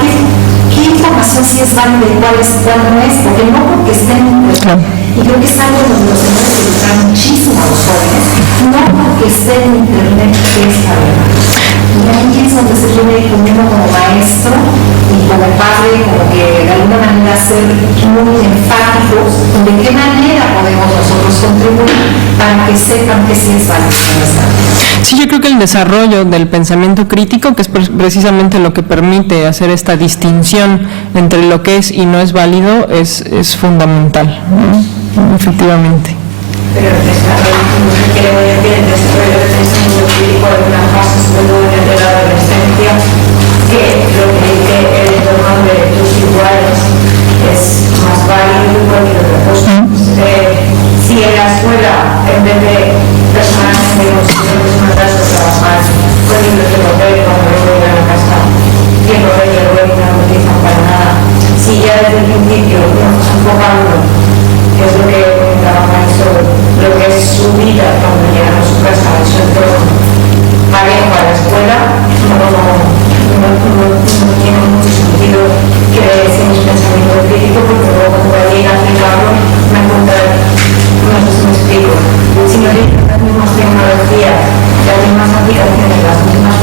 qué información sí es válida y cuál no es, porque no porque estén en Internet. Y creo que es algo donde los tenemos que educar muchísimo a los jóvenes, no porque estén en Internet es la verdad. Y ahí es donde se tiene uno como maestro y como padre, como que de alguna manera ser muy enfáticos de qué manera podemos nosotros contribuir para que sepan que sí es válido. Sí, yo creo que el desarrollo del pensamiento crítico, que es precisamente lo que permite hacer esta distinción entre lo que es y no es válido, es fundamental, ¿no? Efectivamente. Pero el desarrollo que el desarrollo del pensamiento crítico de una fase, sobre todo en la adolescencia, que lo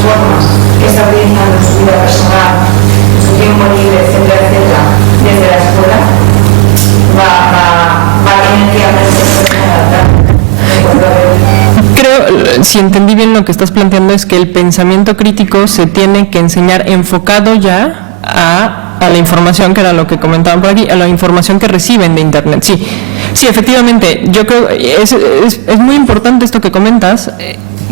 formas que está utilizando en su vida personal, en su tiempo libre, etcétera, etcétera, desde la escuela, va a tener que aprender a adaptar. Creo, si entendí bien lo que estás planteando, es que el pensamiento crítico se tiene que enseñar enfocado ya a la información, que era lo que comentaban por aquí, a la información que reciben de Internet. Sí, efectivamente, yo creo es muy importante esto que comentas,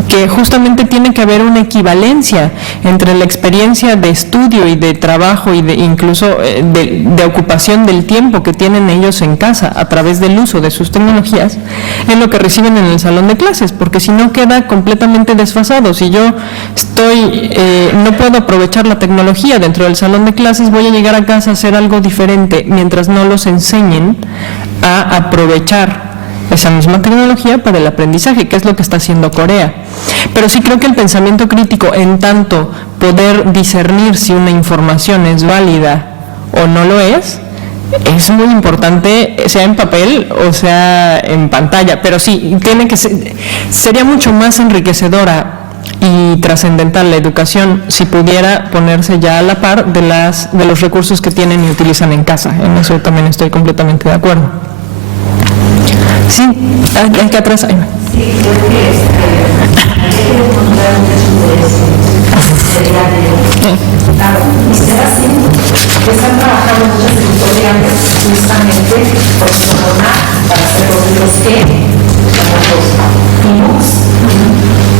que justamente tiene que haber una equivalencia entre la experiencia de estudio y de trabajo y de incluso de ocupación del tiempo que tienen ellos en casa a través del uso de sus tecnologías en lo que reciben en el salón de clases, porque si no queda completamente desfasado. Si yo no puedo aprovechar la tecnología dentro del salón de clases, voy a llegar a casa a hacer algo diferente mientras no los enseñen a aprovechar esa misma tecnología para el aprendizaje, que es lo que está haciendo Corea. Pero sí creo que el pensamiento crítico, en tanto poder discernir si una información es válida o no lo es muy importante, sea en papel o sea en pantalla. Pero sí, sería mucho más enriquecedora y trascendental la educación si pudiera ponerse ya a la par de los recursos que tienen y utilizan en casa. En eso también estoy completamente de acuerdo. Sí, aquí atrás hay. Sí, creo que hay que encontrar muchos intereses. Claro, y será así que están trabajando muchas editoriales justamente por su formato para hacer los libros que llamamos e-books,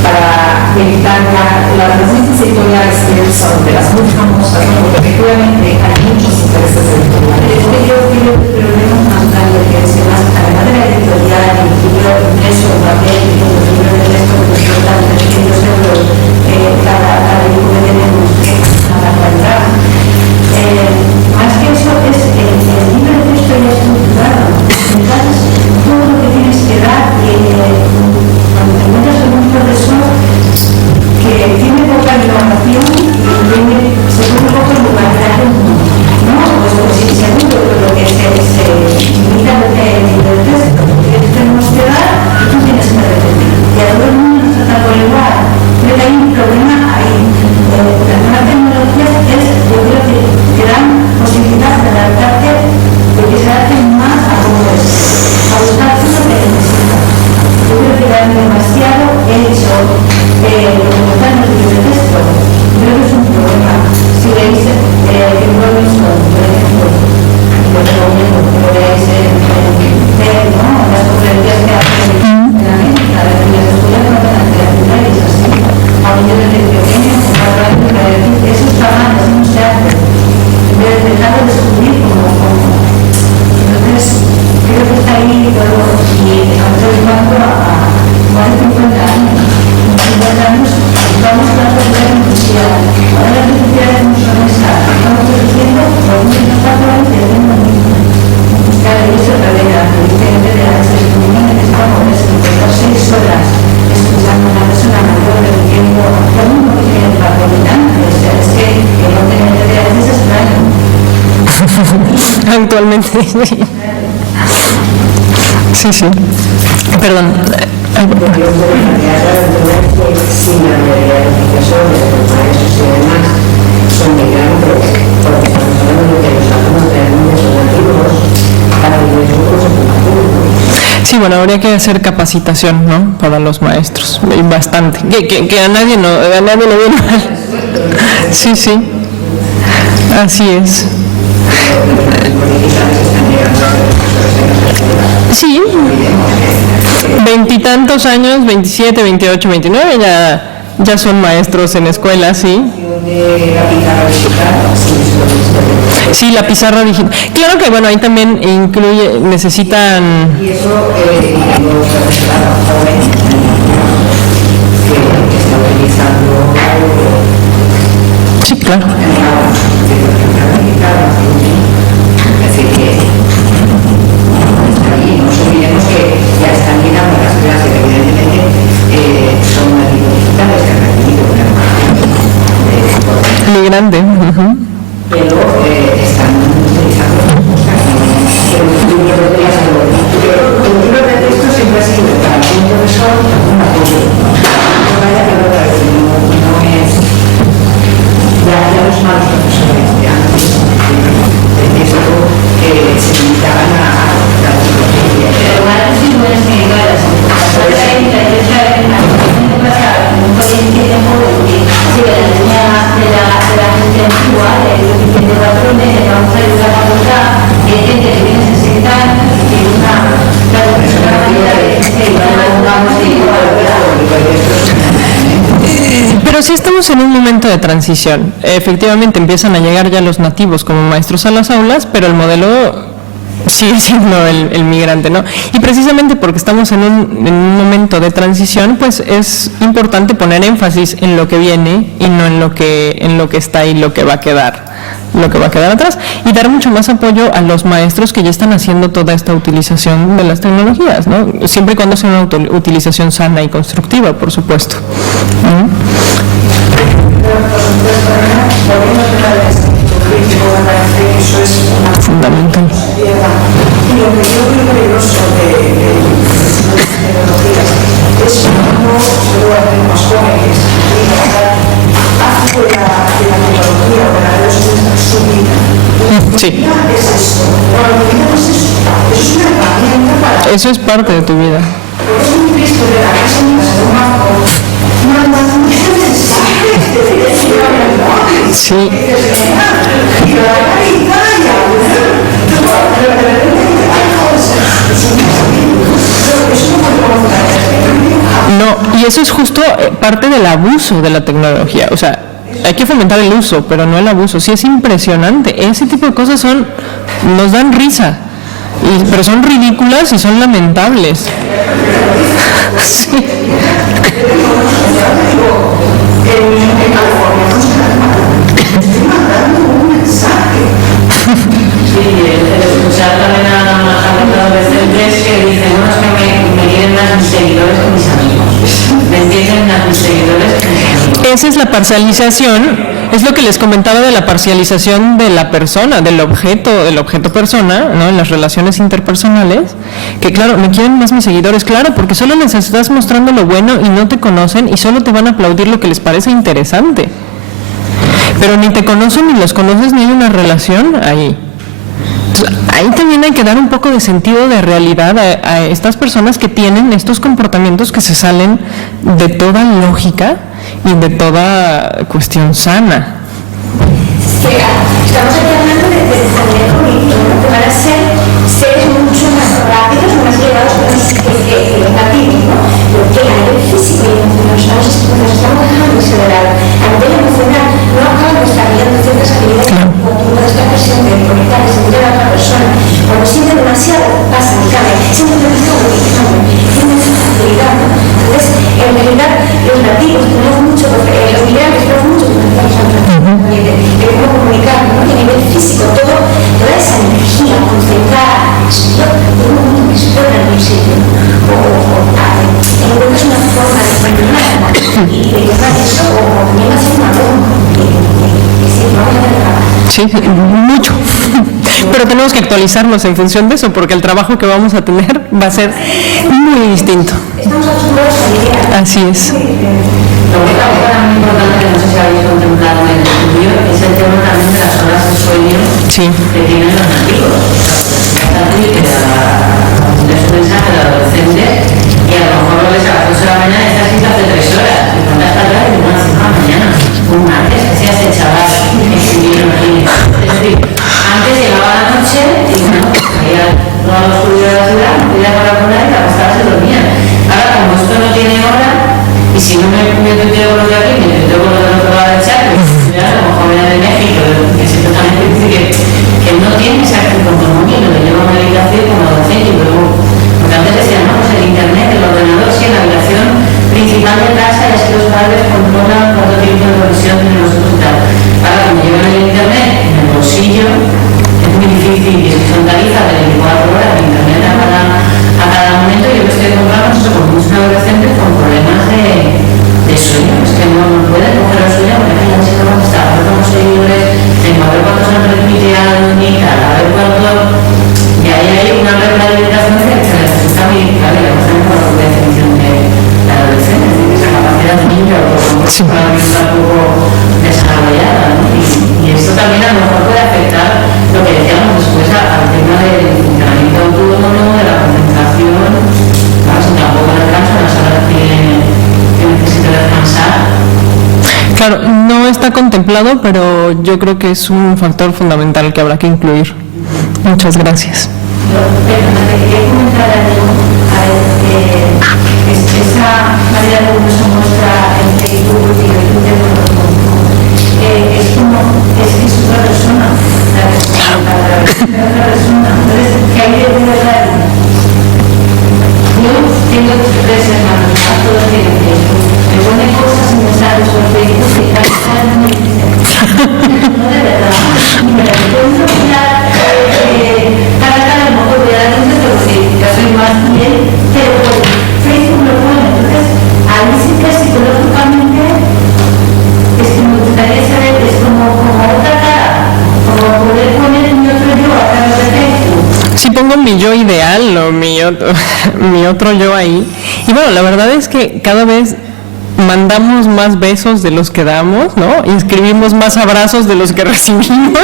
para evitar las mismas editoriales que son de las muy famosas, ¿no? Porque efectivamente hay muchos intereses editoriales. Yo creo que el problema más grande que es que más, además de la editorial, el libro impreso, el papel, el libro de texto que cuesta 300 euros cada libro que tenemos, a la calidad. Más que eso es el libro de texto ya estructurado. Entonces, todo lo que tienes que dar, cuando te encuentras con un profesor que tiene poca innovación y se pone un poco en lugar de dar un mundo, ¿no? Pues si seguro lo que se limita lo que hay en el libro de texto, que tenemos que dar y tú tienes que repetir. Y a todo el mundo nos trata por igual. Creo que hay un problema ahí. Las nuevas tecnologías yo creo que te dan posibilidad de adaptarte, de que se adapten más a cómo es, a buscar lo que necesitas. Yo creo que dan demasiado hecho lo que está en el libro de texto. Creo que es un problema. Si veis el Robinson, por ejemplo, y lo recomiendo que lo veáis en las conferencias que hacen en América, de las escuelas no van a creatividad y es así. A millones de pequeños, esos trabajos no se hacen. Debe dejar de descubrir como. Entonces, creo que está ahí todo. Y entonces cuando a más de 50 años, vamos a la sociedad industrial. Ahora las necesidades no son esas. Estamos produciendo los mismos patrones y haciendo lo mismo. Claro, y eso también la diferente de las experiencias necesitamos desconectar 6 horas escuchando a una persona mayor repitiendo lo mismo que tiene el patrocinante. O sea, es que no tener necesidades es extraño. Actualmente, sí. Perdón. Sin la verificación de los maestros y demás son migrantes, porque estamos hablando de que los alumnos realmente son nativos para los grupos educativos. Sí, bueno, habría que hacer capacitación, ¿no? Para los maestros, y bastante. Que a nadie le viene mal. Sí, así es. Sí, 20 y tantos años, 27, 28, 29, ya son maestros en escuela, sí. Sí, la pizarra digital. Claro que, bueno, ahí también necesitan. Y eso, los profesorados jóvenes que están utilizando. Sí, claro. Así que no nos olvidemos que ya están llegando las clases que evidentemente son nativos digitales que han recibido una Muy grande. pero están utilizando cosas que el libro de texto siempre ha sido para un profesor un apoyo. No vaya que no es Pero sí estamos en un momento de transición. Efectivamente empiezan a llegar ya los nativos como maestros a las aulas, pero el modelo sigue siendo el migrante, ¿no? Y precisamente porque estamos en un momento de transición, pues es importante poner énfasis en lo que viene y no en lo que está y lo que va a quedar atrás, y dar mucho más apoyo a los maestros que ya están haciendo toda esta utilización de las tecnologías, ¿no? Siempre y cuando sea una utilización sana y constructiva, por supuesto. Fundamental. Y lo que yo creo peligroso de las tecnologías es cómo luego hacemos más jóvenes hace de la tecnología o de la redes sociales su vida. Sí. Es esto. No, la vida no es esto. Es una herramienta para... Eso es parte de tu vida. Porque es muy triste ver a casa en casa de un banco mandando muchos mensajes de dirección al móvil. Sí. Y dices, y la Italia. No, y eso es justo parte del abuso de la tecnología. O sea, hay que fomentar el uso, pero no el abuso. Sí, es impresionante. Ese tipo de cosas nos dan risa, pero son ridículas y son lamentables. Sí. Escuchar también a adolescentes que dicen, bueno, es que me quieren más mis seguidores que mis amigos. Me entienden más mis seguidores que mis amigos. Esa es la parcialización, es lo que les comentaba de la parcialización de la persona, del objeto persona, ¿no? En las relaciones interpersonales, que claro, me quieren más mis seguidores, claro, porque solo les estás mostrando lo bueno y no te conocen y solo te van a aplaudir lo que les parece interesante. Pero ni te conocen ni los conoces, ni hay una relación ahí. Entonces, ahí también hay que dar un poco de sentido de realidad a estas personas que tienen estos comportamientos que se salen de toda lógica y de toda cuestión sana. Estamos aquí hablando de desarrollo cognitivo, que van a ser seres mucho más rápidos, más elevados que los nativos, ¿no? Porque a nivel físico y emocional nos estamos dejando ese de lado. A nivel emocional no acabamos desarrollando ciertas habilidades como esta presión de conectar, de sentir a la otra persona. Cuando siente demasiado, pasa, cae, siente demasiado, tiene esa facilidad, ¿no? Entonces, en realidad, los nativos tenemos mucho, los migrantes tenemos mucho que de cómo comunicar, ¿no? Y a nivel físico, toda esa energía concentrada, todo el mundo que explora en un sitio, encuentras una forma de controlar y de llevar eso, o también hacer una bomba, que sí, vamos a hacer trabajo. Sí, mucho. Pero tenemos que actualizarnos en función de eso, porque el trabajo que vamos a tener va a ser muy distinto. Estamos acostumbrados a lidiar. Así es. Lo que también es importante, que no sé si habéis contemplado en el estudio, es el tema también de las horas de sueño que tienen los nativos. Bastante que es un mensaje de adolescentes y a lo mejor lo ves a las 2 de la mañana y estás cita hace 3 horas. Y cuando estás tarde, te pones a 5 de la mañana. Un martes, que seas el chaval escribiendo aquí. Es decir, antes llegaba la noche y bueno, salía toda la oscuridad de la ciudad, no podía parar por ahí y la pasaba se dormía. Ahora, como esto no tiene hora, y si no me tuiteo con lo de aquí, me tuiteo con lo del otro lado del chat, pues a lo mejor viene de México, que siempre también dice que no tiene esa autonomía, lo que lleva una habitación como adolescente, pero porque antes decían, no, pues el internet, el ordenador, sí, en la habitación principal de casa, y así los padres controlan cuánto tiempo de televisión tienen nosotros y tal. Ahora, como llevan el internet en el bolsillo, es muy difícil y se frontaliza de 24 horas el internet a cada momento. Yo me estoy encontrando eso con muchos adolescentes con problemas de sueño, es que no pueden coger el sueño porque ya no sé cómo está, a ver cuántos seguidores tengo, a ver cuántos han retuiteado ni tal, a ver cuánto. Y ahí hay una rehabilitación que se necesita muy claro, y además también por la propia definición de adolescente, es decir, esa capacidad de niño está un poco desarrollada, ¿no? Y esto también a lo mejor puede afectar lo que decíamos después al tema del funcionamiento autónomo, de la concentración, claro, si tampoco descansa las horas que necesita descansar. Claro, no está contemplado, pero yo creo que es un factor fundamental que habrá que incluir. Muchas gracias. Te quería comentar algo, esa manera como se muestra en Facebook y en Twitter mi yo ideal o mi otro yo ahí. Y bueno, la verdad es que cada vez mandamos más besos de los que damos, ¿no? Y escribimos más abrazos de los que recibimos. Todo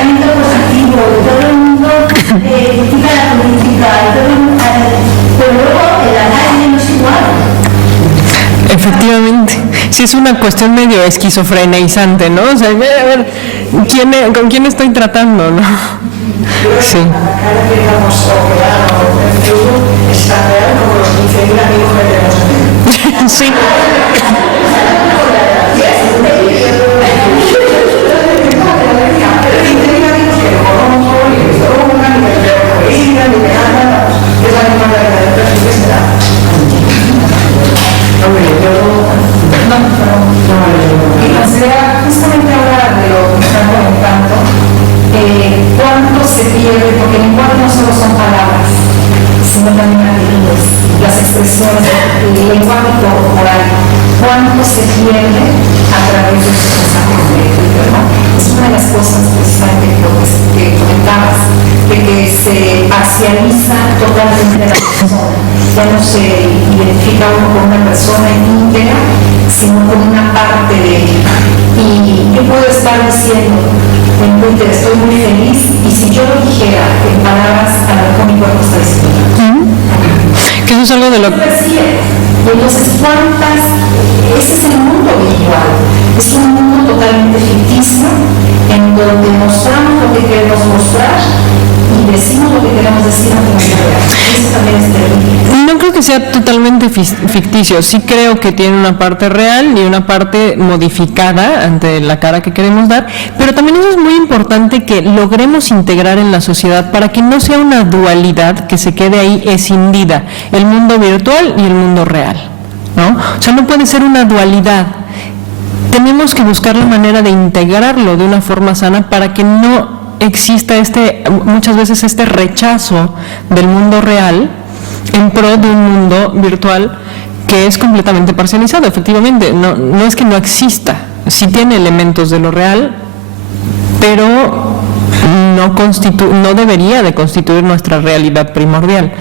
el mundo positivo, todo el mundo critica la política, pero luego la calle no es igual. Efectivamente, sí es una cuestión medio esquizofrenizante, ¿no? O sea, a ver, ¿con quién estoy tratando, no? Sí. La cara que damos o que damos en Facebook es tan real como los 15.000 amigos que tenemos en Facebook. Sí. Y considera justamente hablar de lo que están comentando, cuánto se pierde, porque el lenguaje no solo son palabras, sino también actitudes, las expresiones, el lenguaje corporal, cuánto se pierde a través de estos mensajes de Twitter, ¿no? Es una de las cosas precisamente que comentabas, de que se parcializa totalmente la persona, ya no se identifica uno con una persona íntegra, sino con una parte de ella. Y yo puedo estar diciendo en Twitter, estoy muy feliz, y si yo lo dijera en palabras, a lo mejor mi cuerpo está diciendo. Que eso es algo de lo que... Y entonces, ese es el mundo virtual, es un mundo totalmente ficticio, en donde mostramos lo que queremos mostrar y decimos lo que queremos decir ante la realidad. Eso también es terrible. No creo que sea totalmente ficticio, sí creo que tiene una parte real y una parte modificada ante la cara que queremos dar, pero también eso es muy importante que logremos integrar en la sociedad para que no sea una dualidad que se quede ahí escindida, el mundo virtual y el mundo real, ¿no? O sea, no puede ser una dualidad. Tenemos que buscar la manera de integrarlo de una forma sana para que no exista muchas veces este rechazo del mundo real en pro de un mundo virtual que es completamente parcializado. Efectivamente, no es que no exista, sí tiene elementos de lo real, pero no debería de constituir nuestra realidad primordial.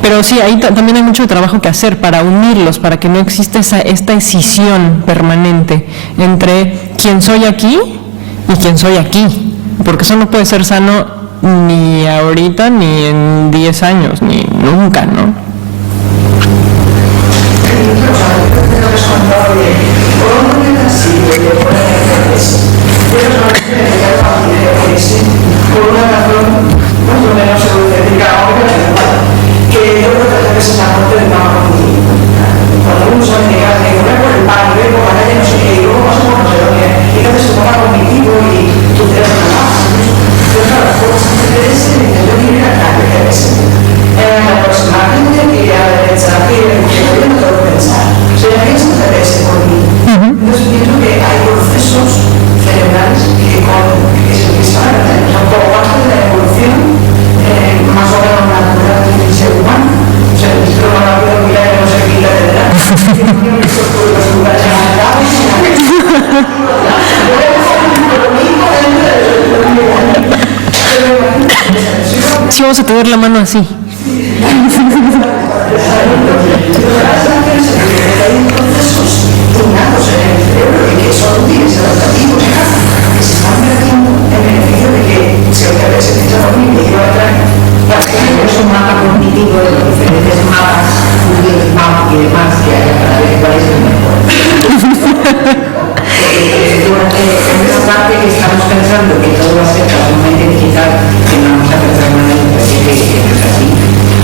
Pero sí, ahí también hay mucho trabajo que hacer para unirlos, para que no exista esta escisión permanente entre quién soy aquí y quién soy aquí, porque eso no puede ser sano ni ahorita, ni en 10 años, ni nunca, ¿no? Por una razón más o menos evolutiva, que yo creo que es la muerte de Pablo. Cuando uno sale de casa y dice, por el pan, por la calle, no sé qué, y luego vas por no sé dónde, y entonces se toma cognitivo y tu cerebro no va. Pero claro, por los intereses, yo quiero ir a la calle, aproximadamente que a la derecha, que yo no tengo que pensar. O sea, ¿qué es un interés por mí? Entonces pienso que hay procesos cerebrales que se van a hacer, son como parte de la evolución más o menos natural del ser humano. O sea, el sistema más rápido que ya no se quita de edad. Sí, vamos a tener la mano así. Que son útiles, adaptativos, que se están vertiendo en beneficio de que si otra vez se echa dormir y yo atrás, es un mapa cognitivo de los diferentes mapas, Google Maps y demás que hay para ver cuál es el mejor. En esa parte que estamos pensando que todo va a ser totalmente digital, que no vamos a pensar nada en el que no es así.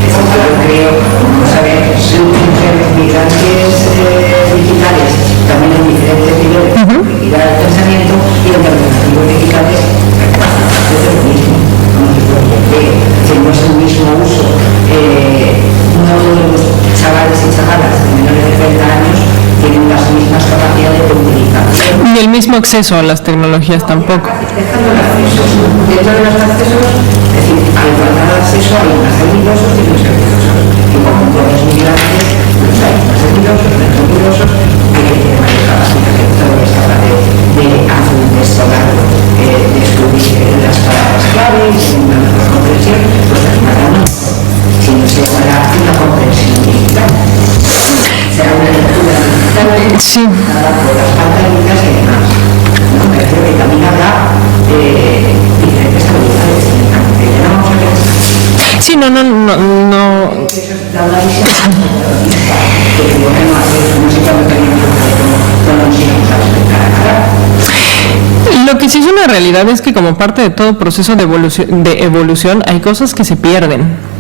Eso yo creo, vamos a ver, los migrantes digitales también en diferentes niveles de complejidad del pensamiento y en alternativos digitales es lo mismo. Que no es el mismo uso. No todos los chavales y chavalas de menores de 30 años tienen las mismas capacidades de comunicación. Y el mismo acceso a las tecnologías tampoco. Dejando los accesos, dentro de los accesos, es decir, al igualdad de acceso hay más habilidosos y menos habilidosos. Y como con los migrantes, pues hay más habilidosos, menos habilidosos, hay que tener mayor capacidad que todo es capaz de hacer un texto largo, de escribir las palabras claves, en una Sí. por las pantallitas y demás. ¿No? Me refiero que también habrá diferentes habilidades en el campo que ya no vamos a pensar. Sí, no. Eso es la visión que bueno, no sé cuándo teníamos cuando nos íbamos a respetar a cara. Lo que sí es una realidad es que como parte de todo proceso de evolución hay cosas que se pierden.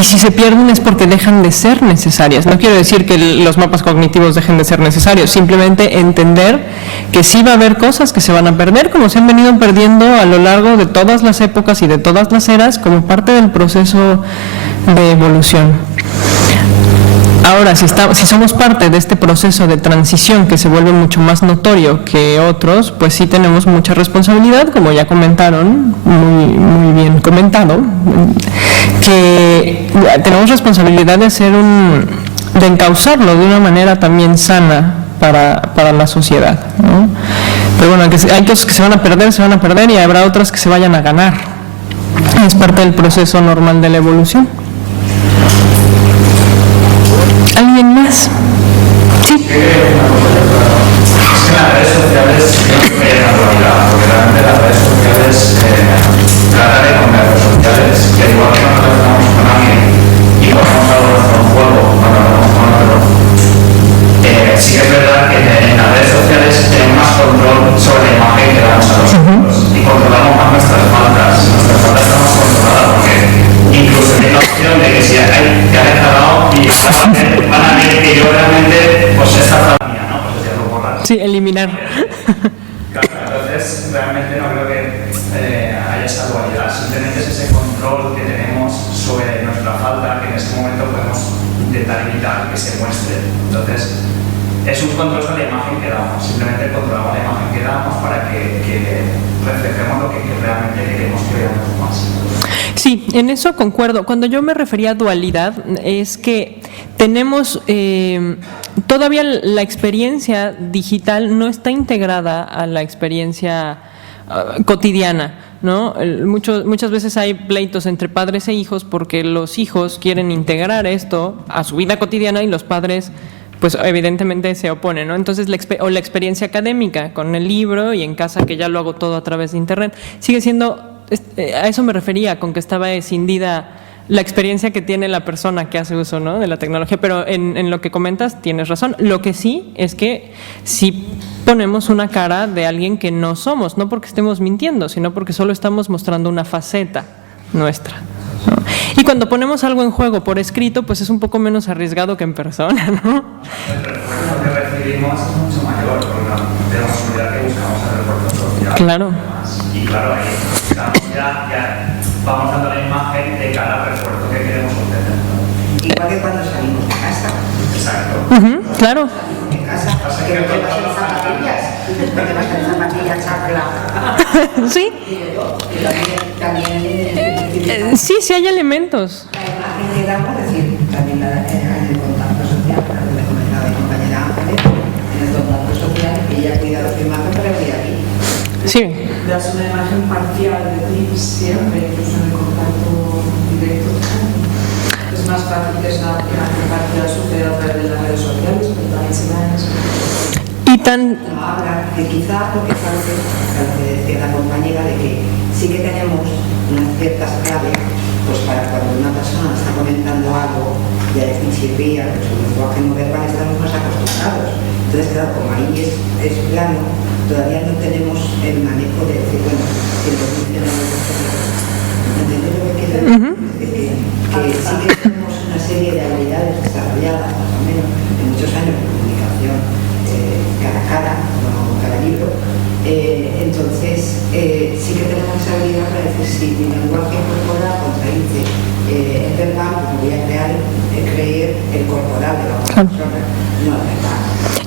Y si se pierden es porque dejan de ser necesarias. No quiero decir que los mapas cognitivos dejen de ser necesarios, simplemente entender que sí va a haber cosas que se van a perder, como se han venido perdiendo a lo largo de todas las épocas y de todas las eras, como parte del proceso de evolución. Ahora, si somos parte de este proceso de transición que se vuelve mucho más notorio que otros, pues sí tenemos mucha responsabilidad, como ya comentaron, muy bien comentado, que tenemos responsabilidad de de encauzarlo de una manera también sana para la sociedad, ¿no? Pero bueno, hay cosas que se van a perder y habrá otras que se vayan a ganar. Es parte del proceso normal de la evolución. ¿Alguien más? Sí. Es que en las redes sociales yo creo que hay una dualidad, porque realmente las redes sociales tratan de con las redes sociales, que igual que nos relacionamos con alguien y ponemos algo en un juego, cuando hablamos con otro, sí que es verdad que en las redes sociales tenemos más control sobre la imagen que damos a los otros y controlamos más nuestras faltas están más controladas porque incluso tiene la opción de que si hay que ha descargado y van a ver que yo realmente, pues esta falta mía, ¿no? Pues ya lo borras. Sí, eliminar. Claro, entonces realmente no creo que haya esa dualidad, simplemente es ese control que tenemos sobre nuestra falta que en ese momento podemos intentar evitar que se muestre. Entonces es un control sobre la imagen que damos, simplemente controlamos la imagen que damos para que reflejemos lo que realmente queremos que veamos más. Sí, en eso concuerdo. Cuando yo me refería a dualidad, es que tenemos todavía la experiencia digital no está integrada a la experiencia cotidiana, ¿no? Muchas veces hay pleitos entre padres e hijos porque los hijos quieren integrar esto a su vida cotidiana y los padres pues evidentemente se oponen, ¿no? Entonces la experiencia académica con el libro y en casa que ya lo hago todo a través de internet sigue siendo, a eso me refería con que estaba escindida la experiencia que tiene la persona que hace uso, ¿no?, de la tecnología, pero en lo que comentas tienes razón. Lo que sí es que sí ponemos una cara de alguien que no somos, no porque estemos mintiendo, sino porque solo estamos mostrando una faceta nuestra, ¿no? Y cuando ponemos algo en juego por escrito, pues es un poco menos arriesgado que en persona, ¿no? El refuerzo que recibimos es mucho mayor, porque tenemos seguridad que buscamos el refuerzo social. Claro. Y claro, ahí estamos ya vamos dando la imagen de cada refuerzo que queremos obtener, ¿no? Igual que cuando salimos de casa. Exacto. Claro. De casa, que no te vas en zapatillas, no te vas en zapatillas chacla. Sí. También Sí hay elementos. la imagen que damos, es decir, también en el contacto social, como le comentaba mi compañera Ángeles, en el contacto social, que ella cuida su imagen para venir aquí. Sí. Das una imagen parcial de ti siempre, incluso en el contacto directo. Es más fácil que esa imagen parcial suceda a través de las redes sociales, pero también se da en ese contexto. Y tan... No habla de quizá lo que decía la compañera, de que sí que tenemos unas ciertas claves, pues para cuando una persona está comentando algo, ya es insistía, pues el lenguaje no verbal estamos más acostumbrados. Entonces, claro, como ahí es plano, todavía no tenemos el manejo de decir, bueno, si lo funciona ¿entendés lo que quiero decir? Que sí que tenemos una serie de habilidades desarrolladas, más o menos, en muchos años de comunicación cara a cara, no cada libro. Entonces, sí que tenemos esa habilidad para decir, si mi lenguaje corporal contradice el verbal, pues voy a creer el corporal de la otra persona, no el verbal.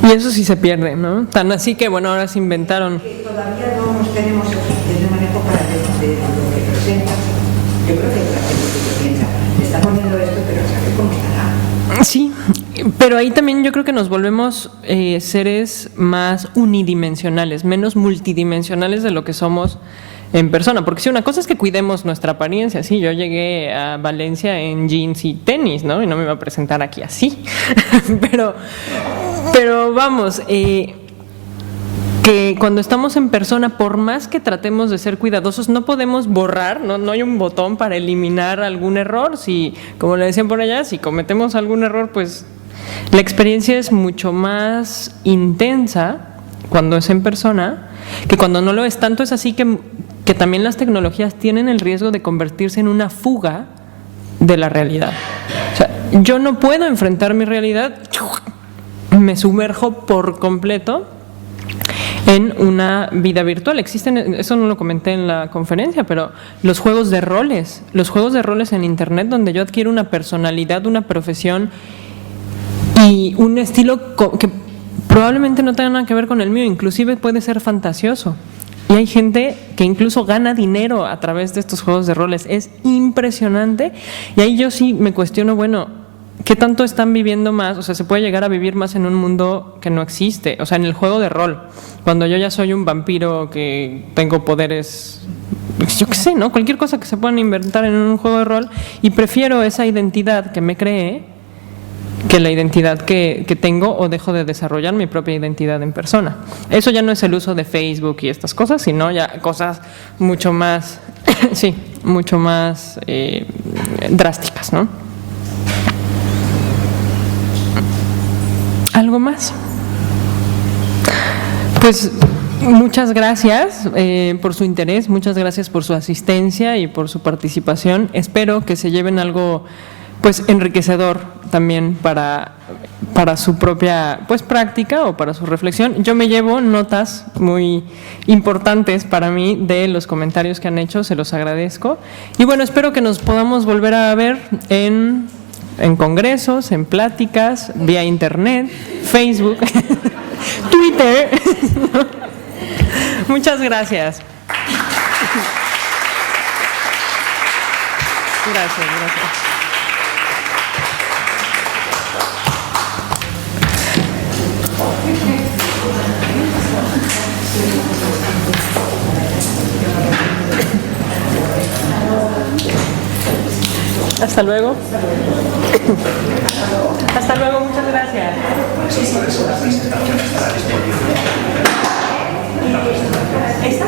Y eso sí se pierde, ¿no? Tan así que, bueno, ahora se inventaron... Todavía no nos tenemos suficiente manejo para de lo que presenta. Yo creo que la gente que piensa, está poniendo esto, pero ¿sabe cómo estará? Sí, pero ahí también yo creo que nos volvemos seres más unidimensionales, menos multidimensionales de lo que somos en persona, porque sí, una cosa es que cuidemos nuestra apariencia. Sí, yo llegué a Valencia en jeans y tenis, ¿no? Y no me iba a presentar aquí así, pero Pero vamos, que cuando estamos en persona, por más que tratemos de ser cuidadosos, no podemos borrar, no hay un botón para eliminar algún error. Si, como le decían por allá, si cometemos algún error, pues la experiencia es mucho más intensa cuando es en persona que cuando no lo es. Tanto es así que también las tecnologías tienen el riesgo de convertirse en una fuga de la realidad. O sea, yo no puedo enfrentar mi realidad, me sumerjo por completo en una vida virtual. Existen, eso no lo comenté en la conferencia, pero los juegos de roles en internet, donde yo adquiero una personalidad, una profesión y un estilo que probablemente no tenga nada que ver con el mío, inclusive puede ser fantasioso. Y hay gente que incluso gana dinero a través de estos juegos de roles. Es impresionante. Y ahí yo sí me cuestiono, bueno, ¿qué tanto están viviendo más? O sea, se puede llegar a vivir más en un mundo que no existe. O sea, en el juego de rol, cuando yo ya soy un vampiro que tengo poderes, yo qué sé, ¿no? Cualquier cosa que se puedan inventar en un juego de rol, y prefiero esa identidad que me creé que la identidad que tengo, o dejo de desarrollar mi propia identidad en persona. Eso ya no es el uso de Facebook y estas cosas, sino ya cosas mucho más, sí, mucho más drásticas, ¿no? ¿Algo más? Pues muchas gracias por su interés, muchas gracias por su asistencia y por su participación. Espero que se lleven algo pues enriquecedor también para su propia pues práctica o para su reflexión. Yo me llevo notas muy importantes para mí de los comentarios que han hecho, se los agradezco. Y bueno, espero que nos podamos volver a ver en congresos, en pláticas, vía internet, Facebook, Twitter. Muchas gracias. Gracias. Hasta luego. Hasta luego, muchas gracias. ¿Esta?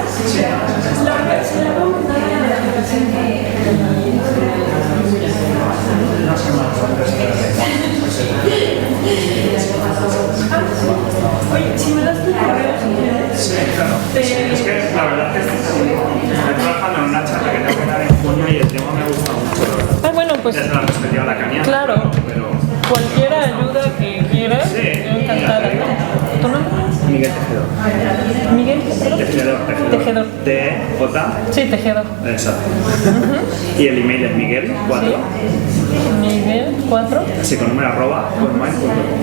Oye, si me das tu correo, sí, claro. Es que la verdad es que estoy trabajando en una charla que tengo que dar en junio y el tema me gusta mucho. Bueno, pues desde la perspectiva lacaniana. Claro, pero cualquier ayuda que quieras, sí, yo encantada. ¿Tu nombre? Miguel Tejedor. Miguel, perdón. Tejedor. T-J. Sí, Tejedor. Exacto. Y el email es Miguel4. Sí. Miguel 4. Sí, con número @hotmail.com.